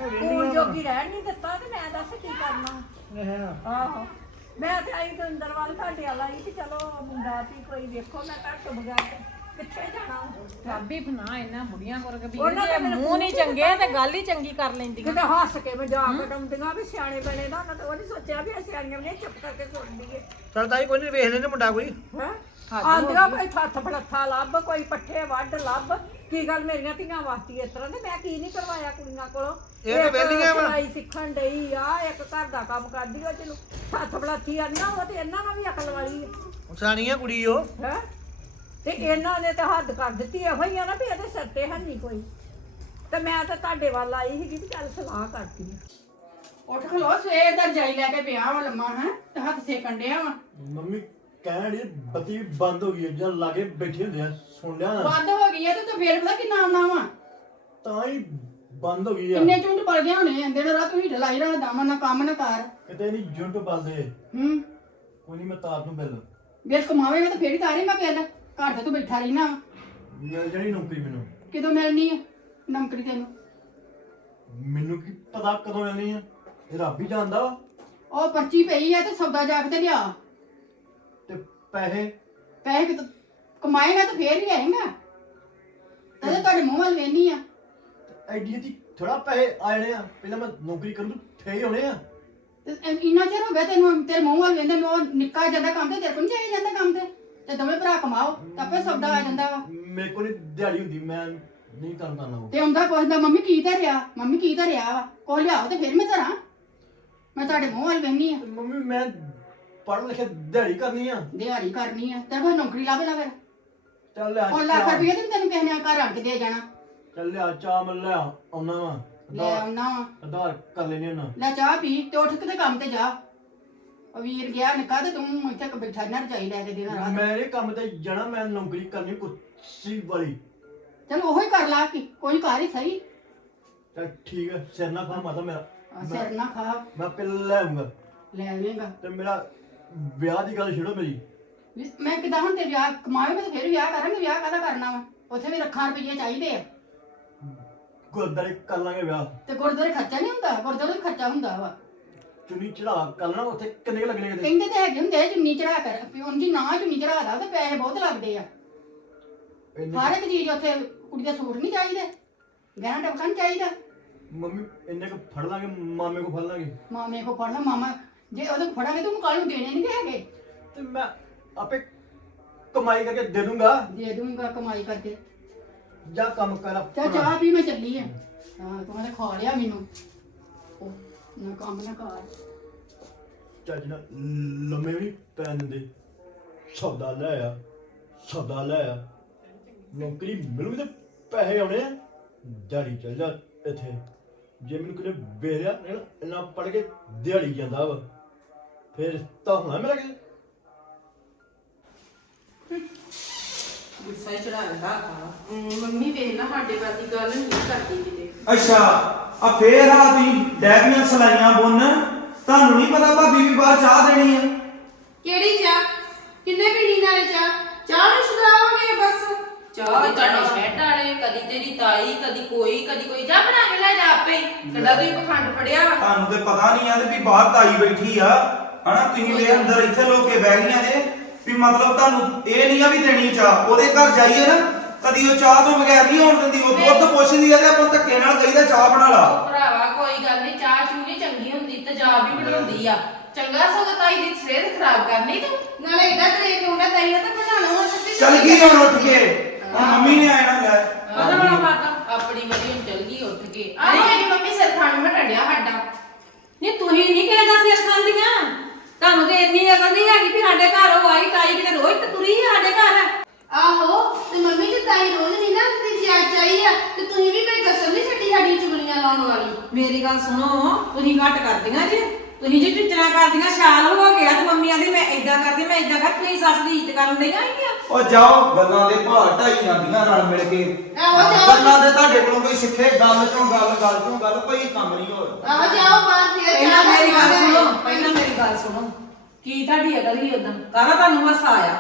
ਸਕੂਲ ਜੋਗੀ ਰਹਿਣ ਨਹੀਂ ਦਿੱਤਾ ਤੇ ਮੈਂ ਦੱਸ ਕੀ ਕਰਨਾ। ਆਹੋ। ਮੈਂ ਤੇ ਆਈ ਤੇ ਅੰਦਰ ਵੱਲ ਤੁਹਾਡੇ ਵਾਲਾ ਆਈ ਕਿ ਚਲੋ ਮੁੰਡਾ ਵੀ ਕੋਈ ਵੇਖੋ ਮੈਂ ਤੋਂ ਬਗੈਰ ਤੇ ਕਿੱਥੇ ਜਾਣਾ ਰੱਬੀ ਫਨਾ ਇਹਨਾਂ ਬੁੜੀਆਂ ਕੋਲ ਕਬੀਰ ਉਹਨਾਂ ਜੇ ਤਾਂ ਮੈਨੂੰ ਮੂੰਹ ਨਹੀਂ ਚੰਗੇ ਤੇ ਗੱਲ ਹੀ ਚੰਗੀ ਕਰ ਲੈਂਦੀਆਂ। ਕਿਤੇ ਹੱਸ ਕੇ ਮਜ਼ਾਕ ਉਡਾਉਂਦੀਆਂ ਵੀ ਸਿਆਣੇ ਬਣੇ ਦਾ ਉਹਨਾਂ ਤਾਂ ਉਹ ਨਹੀਂ ਸੋਚਿਆ ਵੀ ਸਿਆਣੀਆਂ ਨੇ ਚੁੱਪ ਕਰਕੇ ਸੁਣ ਲਈਏ। ਚਲ ਤਾਈ ਕੋਈ ਨਹੀਂ ਵੇਖ ਲੈਣੇ ਮੁੰਡਾ ਕੋਈ। ਹੈ? ਆਂਦੀਆਂ ਕੋਈ ਥੱਥ ਫੜੱਥਾ ਲੱਭ ਕੋਈ ਪੱਠੇ ਵੱਢ ਲੱਭ। ਕੀ ਗੱਲ ਮੇਰੀਆਂ ਧੀਆਂ ਵਾਸਤੇ ਇਸ ਤਰ੍ਹਾਂ? ਤੇ ਮੈਂ ਕੀ ਨਹੀਂ ਕਰਵਾਇਆ ਕੁੜੀਆਂ ਕੋਲੋਂ? ਇਹ ਤਾਂ ਇੱਕ ਵਿਹਲੀਆਂ ਵਾਂ। ਸਿਲਾਈ ਸਿੱਖਣ ਡਈ ਆ ਇੱਕ ਘਰ ਦਾ ਕੰਮ ਕਰਦੀ ਆ ਚਲੋ ਹੱਥ ਫੜਾਥੀ ਆ ਨਾ ਉਹ ਤੇ ਇਹਨਾਂ ਨਾਲ ਵੀ ਅਕਲ ਵਾਲੀ ਹੈ ਸਿਆਣੀ ਆ ਕੁੜੀ ਉਹ। ਹੈ? ਤੇ ਇਹਨਾਂ ਨੇ ਤਾਂ ਹੱਦ ਕਰ ਦਿੱਤੀ ਇਹੋ ਹੀ ਆ ਨਾ ਵੀ ਇਹਦੇ ਸਿਰ ਤੇ ਹੈ ਨਹੀਂ ਕੋਈ। ਤੇ ਮੈਂ ਤਾਂ ਤੁਹਾਡੇ ਵੱਲ ਆਈ ਸੀਗੀ ਵੀ ਚੱਲ ਸਲਾਹ ਕਰਦੀ ਆ। ਉੱਠ ਖਲੋ ਸਵੇਰ ਦਾ ਜਾਈ ਲੈ ਕੇ ਪਿਆ ਵਾ ਲੰਮਾ ਹੈ? ਤੇ ਹੱਥ ਸੇਕਣ ਡਿਆ ਵਾ। ਮੰਮੀ ਕਹਿਣ ਡਈ ਬੱਤੀ ਬੰਦ ਹੋ ਗਈ ਹੈ ਜਦ ਲਾਗੇ ਬੈਠੇ ਹੁੰਦੇ ਆ ਸੁਣ ਲਿਆ ਨਾ। ਬੰਦ ਹੋ ਗਈ ਹੈ ਤੇ ਤੂੰ ਫੇਰ ਪਤਾ ਕਿੰਨਾ ਆਉਣਾ ਵਾ? ਤਾਂ ਹੀ ਬੰਦ ਹੋ ਗਈ ਆ। ਕਿੰਨੇ ਝੁੰਡ ਪਲ ਗਏ ਹੋਣੇ ਦਿਨ ਰਾਤ ਹੀ ਢਲਾਈ ਰੱਖਦਾ ਮੈਂ ਨਾ ਕੰਮ ਨਾ ਕਰ। ਕਿਤੇ ਨਹੀਂ ਜੁੰਟ ਬਲਦੇ। ਹੂੰ। ਕੋਈ ਨਹੀਂ ਮੈਂ ਤਾਰ ਨੂੰ ਬਿੱਲ। ਬਿਲ ਕਮਾਵੇਂਗਾ ਤਾਂ ਫੇਰ ਹੀ ਤਾਰੇ ਮੈਂ ਬਿੱਲ। ਘਰ ਤੇ ਤੂੰ ਬੈਠਾ ਰਹਿਣਾ। ਮਿਲ ਜਾਣੀ ਨੌਕਰੀ ਮੈਨੂੰ। ਕਿਦੋਂ ਮਿਲਣੀ ਆ ਨੌਕਰੀ ਤੈਨੂੰ? ਮੈਨੂੰ ਕੀ ਪਤਾ ਕਦੋਂ ਮਿਲਣੀ ਆ? ਇਹ ਰੱਬ ਹੀ ਜਾਣਦਾ ਵਾ। ਉਹ ਪਰਚੀ ਪਈ ਆ ਤੇ ਸੌਦਾ ਜਾ ਕੇ ਤੇ ਲਿਆ। ਤੇ ਪੈਸੇ? ਪੈਸੇ ਕਿਤੋਂ ਕਮਾਏਗਾ ਤਾਂ ਫੇਰ ਹੀ ਆਏਗਾ। ਤਦੇ ਤੁਹਾਡੇ ਮੂੰਹ ਵੱਲ ਵੇਨੀ ਆ। ਐਡੀ ਦੀ ਥੋੜਾ ਪੈਸੇ ਆ ਜਾਣੇ ਆ। ਪਹਿਲਾਂ ਮੈਂ ਨੌਕਰੀ ਕਰੂੰ ਤਾਂ ਫੇਰ ਹੀ ਹੋਣੇ ਆ। ਤੇ ਇੰਨਾ ਚਿਰ ਹੋ ਗਿਆ ਤੈਨੂੰ ਤੇਰੇ ਮੂੰਹ ਵੱਲ ਵੇਂਦੇ ਨੂੰ ਉਹ ਨਿੱਕਾ ਜਾਂਦਾ ਕੰਮ ਤੇ ਤੇਰੇ ਕੋਲ ਨਹੀਂ ਜਾਂਦਾ ਕੰਮ ਤੇ? ਤੇ ਦੋਵੇਂ ਭਰਾ ਕਮਾਓ ਤਾਂ ਆਪੇ ਸੌਦਾ ਆ ਜਾਂਦਾ ਵਾ। ਮੇਰੇ ਕੋਲ ਨਹੀਂ ਦਿਹਾੜੀ ਹੁੰਦੀ ਮੈਂ ਨਹੀਂ ਕਰਦਾ ਨਾ ਉਹ। ਤੇ ਆਉਂਦਾ ਪੁੱਛਦਾ ਮੰਮੀ ਕੀ ਧਰਿਆ? ਮੰਮੀ ਕੀ ਧਰਿਆ ਵਾ? ਕੋ ਲਿਆਓ ਤੇ ਫਿਰ ਮੈਂ ਧਰਾਂ। ਮੈਂ ਤੁਹਾਡੇ ਮੂੰਹ ਵੱਲ ਵੇਨੀ ਆ। ਤੇ ਮੰਮੀ ਮੈਂ ਪੜ੍ਹ ਲਿਖੇ ਦਿਹਾੜੀ ਕਰਨੀ ਆ। ਦਿਹਾੜੀ ਕਰਨੀ ਆ। ਤੇਰੇ ਕੋਲ ਨੌਕਰੀ ਲੱਭ ਲਾ ਫਿਰ। ਚੱਲ ਲਿਆ ਉਹ ਲੱਖ ਰੁਪਏ ਤੈਨੂੰ ਕਿਸੇ ਨੇ ਘਰ ਆਣ ਕੇ ਦੇ ਜਾਣਾ। ਚੱਲ ਲਿਆ ਚਾਹ ਮੈਂ ਲਿਆ ਆਉਣਾ ਵਾ। ਲੈ ਆਧਾਰ ਆਉਣਾ ਵਾ। ਆਧਾਰ ਕਰ ਲੈਣੀ ਉਹਨਾਂ ਲੈ ਚਾਹ ਪੀ ਤੇ ਉੱਠ ਕੇ ਤੇ ਕੰਮ ਤੇ ਜਾ। ਉਹ ਵੀਰ ਗਿਆ ਨਿੱਕਾ ਤੇ ਤੂੰ ਇੱਥੇ ਕ ਬੈਠਾ ਨਾ ਰਜਾਈ ਲੈ ਕੇ ਦੇਣਾ ਰਾਤ ਮੈਂ ਇਹ ਕੰਮ ਤੇ ਜਾਣਾ ਮੈਂ ਨੌਕਰੀ ਕਰਨੀ ਕੁਰਸੀ ਵਾਲੀ। ਚਲ ਉਹੋ ਹੀ ਕਰ ਲਾ ਕਿ ਕੋਈ ਕਰ ਹੀ ਸਹੀ। ਚੱਲ ਠੀਕ ਹੈ ਸਿਰ ਨਾ ਖਾ ਮਾਤਾ ਮੇਰਾ। ਸਿਰ ਨਾ ਖਾ। ਮੈਂ ਪਹਿਲਾਂ ਲੈ ਆਉਂਗਾ ਲੈ ਆਵੇਂਗਾ। ਤੇ ਮੇਰਾ ਵਿਆਹ ਦੀ ਗੱਲ ਛੇੜੋ ਮੇਰੀ। ਵੀ ਮੈਂ ਕਿਦਾਂ ਹੁਣ ਤੇ ਵਿਆਹ ਕਮਾਵੇਂਗਾ ਤੇ ਫਿਰ ਵਿਆਹ ਕਰਾਂਗੇ ਵਿਆਹ ਕਾਹਦਾ ਕਰਨਾ ਵਾ? ਉੱਥੇ ਵੀ ਲੱਖਾਂ ਰੁਪਏ ਚਾਹੀਦੇ ਆ। ਗੁਰਦਾਰੇ ਕਰ ਲਾਂਗੇ ਵਿਆਹ। ਤੇ ਗੁਰਦੁਆਰੇ ਖਰਚਾ ਨਹੀਂ ਹੁੰਦਾ? ਗੁਰਦੁਆਰੇ ਵੀ ਖਰਚਾ ਹੁੰਦਾ ਵਾ। ਚੁੰਨੀ ਚੜਾ ਕਰ ਲੈਣਾ ਉੱਥੇ ਕਿੰਨੇ ਕੁ ਲੱਗਣੇ ਕਿਤੇ? ਕਹਿੰਦੇ ਤੇ ਹੈਗੇ ਹੁੰਦੇ ਆ ਚੁੰਨੀ ਚੜਾ ਕਰ ਉਹਨਾਂ ਦੀ ਨਾ ਚੁੰਨੀ ਚੜਾ ਦਾ ਤੇ ਪੈਸੇ ਬਹੁਤ ਲੱਗਦੇ ਆ। ਇੰਨੇ ਹਰ ਇੱਕ ਚੀਜ਼ ਉੱਥੇ ਕੁੜੀ ਦਾ ਸੂਟ ਨਹੀਂ ਚਾਹੀਦੇ। ਗਹਿਣਾ ਟਪਕਾ ਨਹੀਂ ਚਾਹੀਦਾ। ਮੰਮੀ ਇੰਨੇ ਕੁ ਫੜ ਲਾਂਗੇ ਮਾਮੇ ਕੋ ਫੜ ਲਾਂਗੇ। ਮਾਮੇ ਕੋ ਫੜਨਾ ਮਾਮਾ ਜੇ ਉਹਦੇ ਕੋਲ ਫੜਾਂਗੇ ਤੇ ਕੱਲ ਨੂੰ ਦੇਣੇ ਨਹੀਂ ਹੈਗੇ। ਤੇ ਮੈਂ ਆਪੇ ਕਮਾਈ ਕਰਕੇ ਦੇ ਦੂੰਗਾ। ਦੇ ਦੂੰਗਾ ਕਮਾਈ ਕਰਕੇ। ਜਾਂ ਕੰਮ ਕਰ। ਚਾ ਆਪਣਾ। ਚਾਹ ਪੀ ਮੈਂ ਚੱਲੀ ਆ। ਹਾਂ ਤੂੰ ਨੇ ਖਾ ਲਿਆ ਮੈਨੂੰ। ਉਹ, ਨਾ ਕੰਮ ਨਾ ਕਰ। ਚੱਜ ਨਾਲ ਲੰਮੇ ਵੀ ਪੈਣ ਦਿੰਦੇ ਸੌਦਾ ਲੈ ਆ ਸੌਦਾ ਲੈ ਆ। ਨੌਕਰੀ ਮਿਲੂਗੀ ਤੇ ਪੈਸੇ ਆਉਣੇ ਆ। ਦਿਹਾੜੀ ਚੱਲ ਜਾ ਇੱਥੇ। ਜੇ ਮੈਨੂੰ ਕਿਤੇ ਵੇਰਿਆ ਇੰਨਾ ਪੜ ਕੇ ਦਿਹਾੜੀ ਜਾਂਦਾ ਵਾ। ਫਿਰ ਤਾਂ ਹੋਣਾ ਮੇਰਾ ਕਿਤੇ। ਗੁੱਸਾ ਹੀ ਚੜਾ ਲੈਂਦਾ ਆ ਮੰਮੀ ਵੇਖ ਲੈ ਸਾਡੇ ਵੱਲ ਗੱਲ ਨਹੀਂ ਕਰਦੀ ਕਿਤੇ। ਅੱਛਾ ਆ ਫੇਰ ਆ ਤੁਸੀਂ ਡੈਗੀਆਂ ਸਲਾਈਆਂ ਬੁੰਨ ਤੁਹਾਨੂੰ ਨਹੀਂ ਪਤਾ ਭਾਬੀ ਵੀ ਬਾਹਰ ਚਾਹ ਦੇਣੀ ਆ? ਕਿਹੜੀ ਚਾਹ? ਕਿੰਨੇ ਪੀਣੀ ਨਾਲੇ ਚਾਹ? ਚਾਹ ਨੂੰ ਛੁਡਾਵਾਂਗੇ ਬਸ। ਚਾਹ ਕਦੀ ਤੁਹਾਡੇ ਸ਼ੈਡ ਵਾਲੇ ਕਦੀ ਤੇਰੀ ਤਾਈ ਕਦੀ ਕੋਈ ਕਦੀ ਕੋਈ। ਜਾ ਬਣਾ ਕੇ ਲੈ ਜਾ ਆਪੇ ਕਿੱਡਾ ਤੁਸੀਂ ਪਖੰਡ ਫੜਿਆ ਵਾ। ਤੁਹਾਨੂੰ ਤੇ ਪਤਾ ਨਹੀਂ ਆ ਤੇ ਵੀ ਬਾਹਰ ਤਾਈ ਬੈਠੀ ਆ। ਹਨਾ ਤੁਸੀਂ ਦੇ ਅੰਦਰ ਇੱਥੇ ਲੋਕ ਕੇ ਬਹਿ ਗਈਆਂ ਜੇ। ਵੀ ਮਤਲਬ ਤੁਹਾਨੂੰ ਇਹ ਨਹੀਂ ਆ ਵੀ ਦੇਣੀ ਚਾਹ ਉਹਦੇ ਘਰ ਜਾਈਏ ਨਾ ਕਦੀ ਉਹ ਚਾਹ ਤੋਂ ਬਗੈਰ ਨਹੀਂ ਆਉਣ ਦਿੰਦੀ ਉਹ ਦੁੱਧ ਪੁੱਛਦੀ ਆ ਤੇ ਆਪਾਂ ਧੱਕੇ ਨਾਲ ਕਹੀਦਾ ਚਾਹ ਬਣਾ ਲਾ। ਭਰਾਵਾ ਕੋਈ ਗੱਲ ਨਹੀਂ ਚਾਹ ਚੂਹ ਨਹੀਂ ਚੰਗੀ ਹੁੰਦੀ ਤੇਜ਼ਾਬ ਵੀ ਬਣਾਉਂਦੀ ਆ। ਚੰਗਾ ਸਗੋਂ ਤਾਈ ਦੀ ਸਿਹਤ ਖਰਾਬ ਕਰਨੀ ਤੂੰ। ਨਾਲੇ ਇਦਾਂ ਤਰੇ ਹੁੰਦਾ ਤਾਈ ਤਾਂ ਬਣਾ ਲਵਾਂ ਸੱਚੀ ਚੱਲ ਗਈ ਹੁਣ ਉੱਠ ਕੇ? ਹੁਣ ਮੰਮੀ ਨੇ ਆਣਾ ਲੈ। ਉਹਦਾ ਬੜਾ ਮਾਤਾ ਆਪਣੀ ਮਰੀ ਹੁਣ ਚਲ ਗਈ ਉੱਠ ਕੇ। ਆਹੋ ਇਹਦੀ ਮੰਮੀ ਸਿਰ ਖਾਣ ਡਿਆ ਸਾਡਾ। ਨਹੀਂ ਤੁਸੀਂ ਨਹੀਂ ਕਿਸੇ ਦਾ ਸਿਰ ਖਾਂਦੀਆਂ ਤੁਹਾਨੂੰ ਤੇ ਇੰਨੀ ਅਕਲ ਨਹੀਂ ਹੈਗੀ ਵੀ ਸਾਡੇ ਘਰ ਉਹ ਆਈ ਤਾਈ ਕਿਤੇ ਰੋਜ਼ ਤੇ ਤੁਰੀ ਆ ਸਾਡੇ ਘਰ। ਆਹੋ ਤੇ ਮੰਮੀ ਜੀ ਤਾਈ ਰੋਜ਼ ਨਹੀਂ ਨਾ ਤੇ ਜਿਆਦ ਚਾਹੀ ਆ ਤੇ ਤੁਸੀਂ ਵੀ ਕੋਈ ਕਸਰ ਨਹੀਂ ਛੱਡੀ ਸਾਡੀ ਚੁਗਲੀਆਂ ਲਾਉਣ ਵਾਲੀ? ਮੇਰੀ ਗੱਲ ਸੁਣੋ ਤੁਸੀਂ ਘੱਟ ਕਰਦੀਆਂ ਜੇ। ਤੁਸੀਂ ਜੀ ਟਿਚਰਾ ਕਰਦੀਆਂ ਸ਼ਾਲ ਹੋ ਗਿਆ ਤੇ ਮੰਮੀ ਆਂਦੀ ਮੈਂ ਏਦਾਂ ਕਰਦੀ ਮੈਂ ਏਦਾਂ ਕਰ ਤੁਸੀਂ ਸੱਸ ਦੀ ਇੱਜ਼ਤ ਕਰਨ ਡਈਆਂ ਹੈਗੀਆਂ ਉਹ ਜਾਓ ਗੱਲਾਂ ਦੇ ਭਾਰ ਢਾਈ ਜਾਂਦੀਆਂ ਨਾਲ ਮਿਲ ਕੇ। ਆਹੋ ਜਾਓ। ਗੱਲਾਂ ਦੇ ਤੁਹਾਡੇ ਕੋਲੋਂ ਕੋਈ ਸਿੱਖੇ ਗੱਲ ਚੋਂ ਗੱਲ ਗੱਲ ਚੋਂ ਗੱਲ ਕੋਈ ਕੰਮ ਨਹੀਂ ਹੋਰ। ਆਹੋ ਜਾਓ ਬਾਹਰ ਫੇਰ ਪਹਿਲਾਂ ਚਾਹ ਮੇਰੀ ਗੱਲ ਸੁਣੋ। ਪਹਿਲਾਂ ਮੇਰੀ ਗੱਲ ਸੁਣੋ। ਕੀ ਤੁਹਾਡੀ ਅਕਲ ਹੀ ਉਦੋਂ ਕਾਹਦਾ ਤੁਹਾਨੂੰ ਹੱਸਾ ਆਇਆ?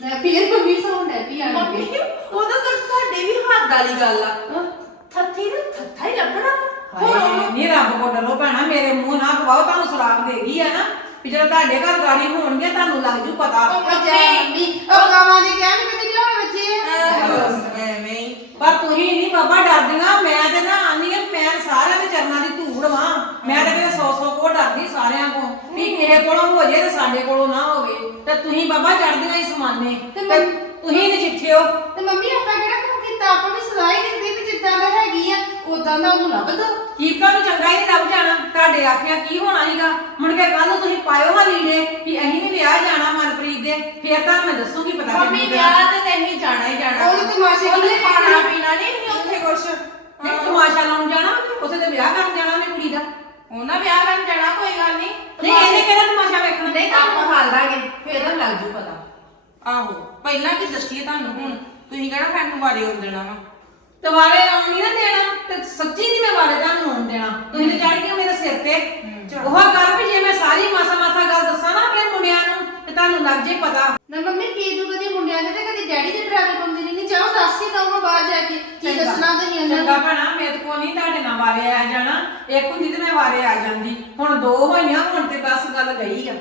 ਮੈਂ ਫੇਰ ਮੰਮੀ ਸੌਣ ਡੈ ਪਈ ਆਣ ਮੰਮੀ ਕੇ ਉਹਦਾ ਤਾਂ ਤੁਹਾਡੇ ਵੀ ਹੱਦ ਵਾਲੀ ਗੱਲ ਆ। ਥੱਥੀ ਨੂੰ ਥੱਥਾ ਹੀ ਲੱਭਣਾ ਹੁਣ ਹਾਏ ਉਹਨੂੰ ਨੀ ਰੱਬ ਕੋ ਡਰੋ ਭੈਣਾ ਮੇਰੇ ਮੂੰਹ ਨਾ ਖਵਾਓ ਤੁਹਾਨੂੰ ਸਰਾਪ ਦੇਗੀ ਆ ਨਾ। ਵੀ ਜਦੋਂ ਤੁਹਾਡੇ ਘਰ ਗਾੜੀ ਹੋਣਗੇ ਤੁਹਾਨੂੰ ਲੱਗ ਜੂ ਪਤਾ। ਮੰਮੀ। ਉਹ ਗਾਵਾਂ ਦੇ ਕਹਿਣ ਕਿਤੇ ਕਿਉਂ ਬੱਚੇ? ਆ? ਐਵੇਂ ਹੀ। ਪਰ ਤੁਸੀਂ ਨਹੀਂ ਬਾਬਾ ਡਰਦੀਆਂ ਮੈਂ ਤੇ ਨਾ ਆਨੀ ਆ ਮੈਂ ਸਾਰਿਆਂ ਦੇ ਚਰਨਾਂ ਦੀ ਧੂੜ ਵਾਂ। ਮੈਂ ਤਾਂ ਕਿਤੇ 100 100 ਕੋ ਡਰਦੀ ਸਾਰਿਆਂ ਕੋ। ਵੀ ਕਿਸੇ ਕੋਲੋਂ ਹੋ ਜੇ ਤੇ ਸਾਡੇ ਕੋਲੋਂ ਨਾ ਹੋਵੇ। ਤੇ ਤੁਸੀਂ ਬਾਬਾ ਚੜਦੀਆਂ ਹੀ ਸਮਾਨੇ। ਤੇ ਤੇ ਮੈਂ- ਤੁਸੀਂ ਨਜਿੱਠਿਓ। ਤੇ ਮੰਮੀ ਆਪਾਂ ਕਿਹੜਾ ਕਿਉਂ ਕੀਤਾ? ਆਪਾਂ ਵੀ ਸਲਾਹ ਹੀ ਦਿੰਦੇ ਵੀ ਜਿੱਦਾਂ ਦਾ ਹੈਗੀ ਉਦਾਂ ਦਾ ਉਹਨੂੰ ਲੱਭ ਦੋ ਕੀਪਾ ਨੂੰ ਚੰਗਾ ਹੀ ਨੀ ਲੱਭ ਜਾਣਾ। ਤੁਹਾਡੇ ਆਖਿਆ ਕੀ ਹੋਣਾ ਸੀਗਾ? ਮੁੜ ਕੇ ਕੱਲ ਨੂੰ ਤੁਸੀਂ ਪਾਇਓ ਹਾਂ ਲੀੜੇ ਵੀ ਅਸੀਂ ਵੀ ਵਿਆਹ ਜਾਣਾ ਮਨਪ੍ਰੀਤ ਦੇ। ਫੇਰ ਤਾਂ ਮੈਂ ਦੱਸੂਗੀ ਪਤਾ ਮੰਮੀ ਕਿੰਨੀ ਵਿਆਹ ਤੇ ਨਹੀਂ ਜਾਣਾ ਹੀ ਜਾਣਾ। ਉਹਨੂੰ ਤਮਾਸ਼ੇ ਉਹਨੇ ਕਿਹਨੇ ਖਾਣਾ? ਪੀਣਾ ਨਹੀਂ ਸੀ ਉੱਥੇ ਕੁਛ। ਨਹੀਂ ਤਮਾਸ਼ਾ ਲਾਉਣ ਜਾਣਾ ਉੱਥੇ ਤੇ ਵਿਆਹ ਕਰਨ ਜਾਣਾ ਉਹਨੇ ਕੁੜੀ ਦਾ। ਉਹਨਾਂ ਵਿਆਹ ਕਰਨ ਜਾਣਾ ਕੋਈ ਗੱਲ ਨਹੀਂ। ਨਹੀਂ ਇਹਨੇ ਕਿਹੜਾ ਤਮਾਸ਼ਾ ਵੇਖਣਾ? ਨਹੀਂ ਤੁਹਾਨੂੰ ਹਾਲ ਦਾਂਗੇ। ਫੇਰ ਤਾਂ ਲੱਗ ਜੂ ਪਤਾ। ਆਹੋ ਪਹਿਲਾਂ ਕੀ ਦੱਸੀਏ ਤੁਹਾਨੂੰ ਹੁਣ। ਤੁਸੀਂ ਕਿਹੜਾ ਸਾਨੂੰ ਵਾਰੇ ਹੋ ਦੇਣਾ ਵਾ ਤੇ ਵਾਰੇ ਆਉਣ ਨਹੀਂ ਨਾ ਦੇਣਾ ਤੇ ਸੱਚੀ ਨਹੀਂ ਮੈਂ ਵਾਰੇ ਤੁਹਾਨੂੰ ਆਉਣ ਦੇਣਾ। ਤੁਸੀਂ ਤੇ ਚੜ ਕੇ ਮੇਰੇ ਸਿਰ ਤੇ। ਉਹ ਗੱਲ ਵੀ ਜੇ ਮੈਂ ਸਾਰੀ ਮਾਸਾ ਮਾਸਾ ਗੱਲ ਦੱਸਾਂ ਨਾ ਆਪਣੇ ਮੁੰਡਿਆਂ ਨੂੰ ਤੇ ਤੁਹਾਨੂੰ ਲੱਗ ਜੇ ਪਤਾ। ਨਾ ਮੰਮੀ ਕੀ ਤੂੰ ਕਦੀ ਮੁੰਡਿਆਂ ਦੇ ਤੇ ਕਦੀ ਡੈਡੀ ਦੇ ਡਰਾਵੇ ਪਾਉਂਦੀ ਨਹੀਂ ਜਾਓ ਦੱਸ ਕੇ ਦਊਗਾ ਬਾਹਰ ਜਾ ਕੇ। ਕੀ ਦੱਸਣਾ ਤੁਸੀਂ ਉਹਨਾਂ ਚੰਗਾ ਨੂੰ? ਭੈਣਾ ਮੇਰੇ ਕੋ ਨਹੀਂ ਤੁਹਾਡੇ ਨਾਲ ਵਾਰੇ ਆ ਜਾਣਾ। ਇੱਕ ਹੁੰਦੀ ਤੇ ਮੈਂ ਵਾਰੇ ਆ ਜਾਂਦੀ। ਹੁਣ ਦੋ ਹੋਈਆਂ ਹੁਣ ਤੇ ਬਸ ਗੱਲ ਗਈ ਆ।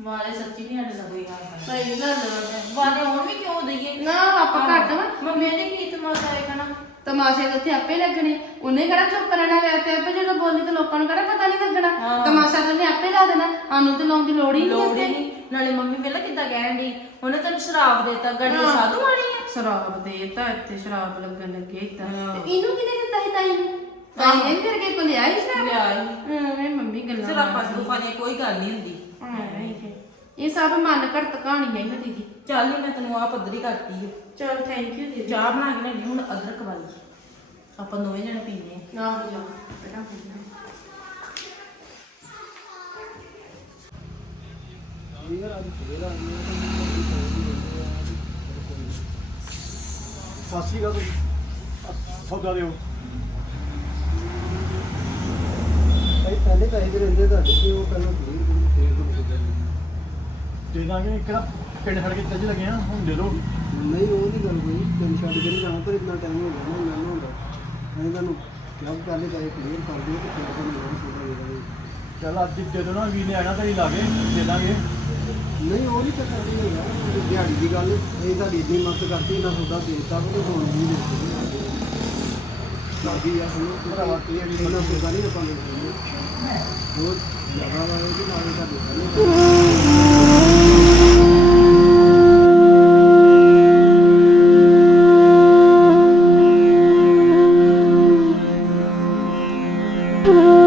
ਵਾਲੇ ਸੱਚੀ ਨਹੀਂ ਸਾਡੇ ਦਾ ਕੋਈ ਹਾਲ ਸਹੀ ਗੱਲ ਹੈ ਵਾਲੇ ਹੁਣ ਵੀ ਕਿਉਂ ਦਈਏ? ਨਾ ਆਪਾਂ ਘੱਟ ਵਾ। ਮੰਮੀ ਨੇ ਕੀ ਤਮਾਸ਼ਾ ਦੇਖਣਾ ਤਮਾਸ਼ੇ ਤਾਂ ਉੱਥੇ ਆਪੇ ਲੱਗਣੇ। ਉਹਨੇ ਕਿਹੜਾ ਚੁੱਪ ਰਹਿਣਾ ਵੈ ਤੇ ਆਪੇ ਜਦੋਂ ਬੋਲੀ ਤੇ ਲੋਕਾਂ ਨੂੰ ਕਿਹੜਾ ਪਤਾ ਨਹੀਂ ਲੱਗਣਾ। ਤਮਾਸ਼ਾ ਤਾਂ ਉਹਨੇ ਆਪੇ ਲਾ ਦੇਣਾ। ਸਾਨੂੰ ਤੇ ਲਾਉਣ ਦੀ ਲੋੜ ਹੀ ਨਹੀਂ ਹੀ ਨਾਲੇ ਮੰਮੀ ਪਹਿਲਾਂ ਕਿੱਦਾਂ ਕਹਿਣ ਦੀ ਉਹਨੇ ਤੈਨੂੰ ਸ਼ਰਾਬ ਦੇਤਾ। ਗੱਡੀ ਸਾਧੂ ਆਣੀ ਆ। ਸ਼ਰਾਬ ਦੇ ਤਾਂ ਇੱਥੇ ਸ਼ਰਾਬ ਲੱਗਣ ਲੱਗੇ ਇਦਾਂ। ਇਹਨੂੰ ਕਿਹਨੇ ਦਿੱਤਾ ਸੀ ਤਾਈ ਨੂੰ? ਤਾਈ ਨੇ ਫਿਰ ਕੇ ਲਿਆ ਹੀ ਸ਼ਰਾਬ? ਹਾਂ। ਮੰਮੀ ਗੱਲਾਂ ਸਿਰਫ ਫਸੂ ਫਾਨੀ ਕੋਈ ਗੱਲ ਨਹੀਂ ਹੁੰਦੀ। ਹਾਂ, ਇਹ ਸਭ ਮਨ ਘੜਤ ਕਹਾਣੀਆਂ ਹੀ ਨੇ ਦੀਦੀ ਚੱਲ ਨੀ ਮੈਂ ਤੈਨੂੰ ਆ ਪੱਧਰੀ ਕਰਤੀ ਆ। ਚਲ ਥੈਂਕ ਯੂ ਦੀਦੀ। ਚਾਹ ਬਣਾ ਕੇ ਲੈਣੀ ਹੁਣ ਅਦਰਕ ਵਾਲੀ ਆਪਾਂ ਦੋਵੇਂ ਜਣੇ ਪੀਂਦੇ ਆ। ਨਾ ਹੋ ਜਾ ਬੇਟਾ ਸਤਿ ਸ਼੍ਰੀ ਅਕਾਲ ਸੌਦਾ ਦਿਓ। ਭਾਈ ਪਹਿਲੇ ਪੈਸੇ ਦੇ ਰਹਿੰਦੇ ਤੁਹਾਡੇ ਕਿ ਉਹ ਪਹਿਲਾਂ ਤੁਹਾਨੂੰ ਕਿੱਦਾਂ ਦੇ ਦਾਂਗੇ ਇੱਕ ਨਾ ਪਿੰਡ ਛੱਡ ਕੇ ਚੱਜ ਲੱਗੇ ਆ ਹੁਣ ਦੇ ਦਿਓ ਨਹੀਂ ਉਹ ਨਹੀਂ ਗੱਲ ਕੋਈ ਤਿੰਨ ਛੱਡ ਕੇ ਨਹੀਂ ਜਾਣਾ ਪਰ ਇतना ਟਾਈਮ ਹੋ ਗਿਆ ਨਾ ਇੰਨਾ ਨਾ ਹੁੰਦਾ। ਅਸੀਂ ਤੁਹਾਨੂੰ ਕਿਹਾ ਵੀ ਪਹਿਲੇ ਪੈਸੇ ਕਲੀਅਰ ਕਰ ਦਿਓ ਤੇ ਫਿਰ ਤੁਹਾਨੂੰ ਲੋਨ ਸੋਦਾ ਦੇ ਦਾਂਗੇ ਚੱਲ ਅੱਜ ਦੇ ਦੋ ਨਾ ਵੀ ਨੇ ਆਣਾ ਘਰੀ ਲਾਗੇ ਦੇ ਦਾਂਗੇ। ਨਹੀਂ ਉਹ ਨਹੀਂ ਚੱਕਰ ਨਹੀਂ ਹੈਗਾ ਇਹ ਦਿਹਾੜੀ ਦੀ ਗੱਲ ਇਹ ਤੁਹਾਡੀ ਇੰਨੀ ਮਦਦ ਕਰਤੀ ਇੰਨਾ ਸੌਦਾ ਦੇ ਦਿੱਤਾ ਕਿ ਹੁਣ ਨਹੀਂ ਲਾਗੀ ਆ ਹੁਣ ਭਰਾਵਾ ਕਲੀਅਰ ਨਹੀਂ ਆਪਾਂ ਦੇ ਬਹੁਤ ਜ਼ਿਆਦਾ ਨਾਲੇ ਪਹਿਲੇ Oh.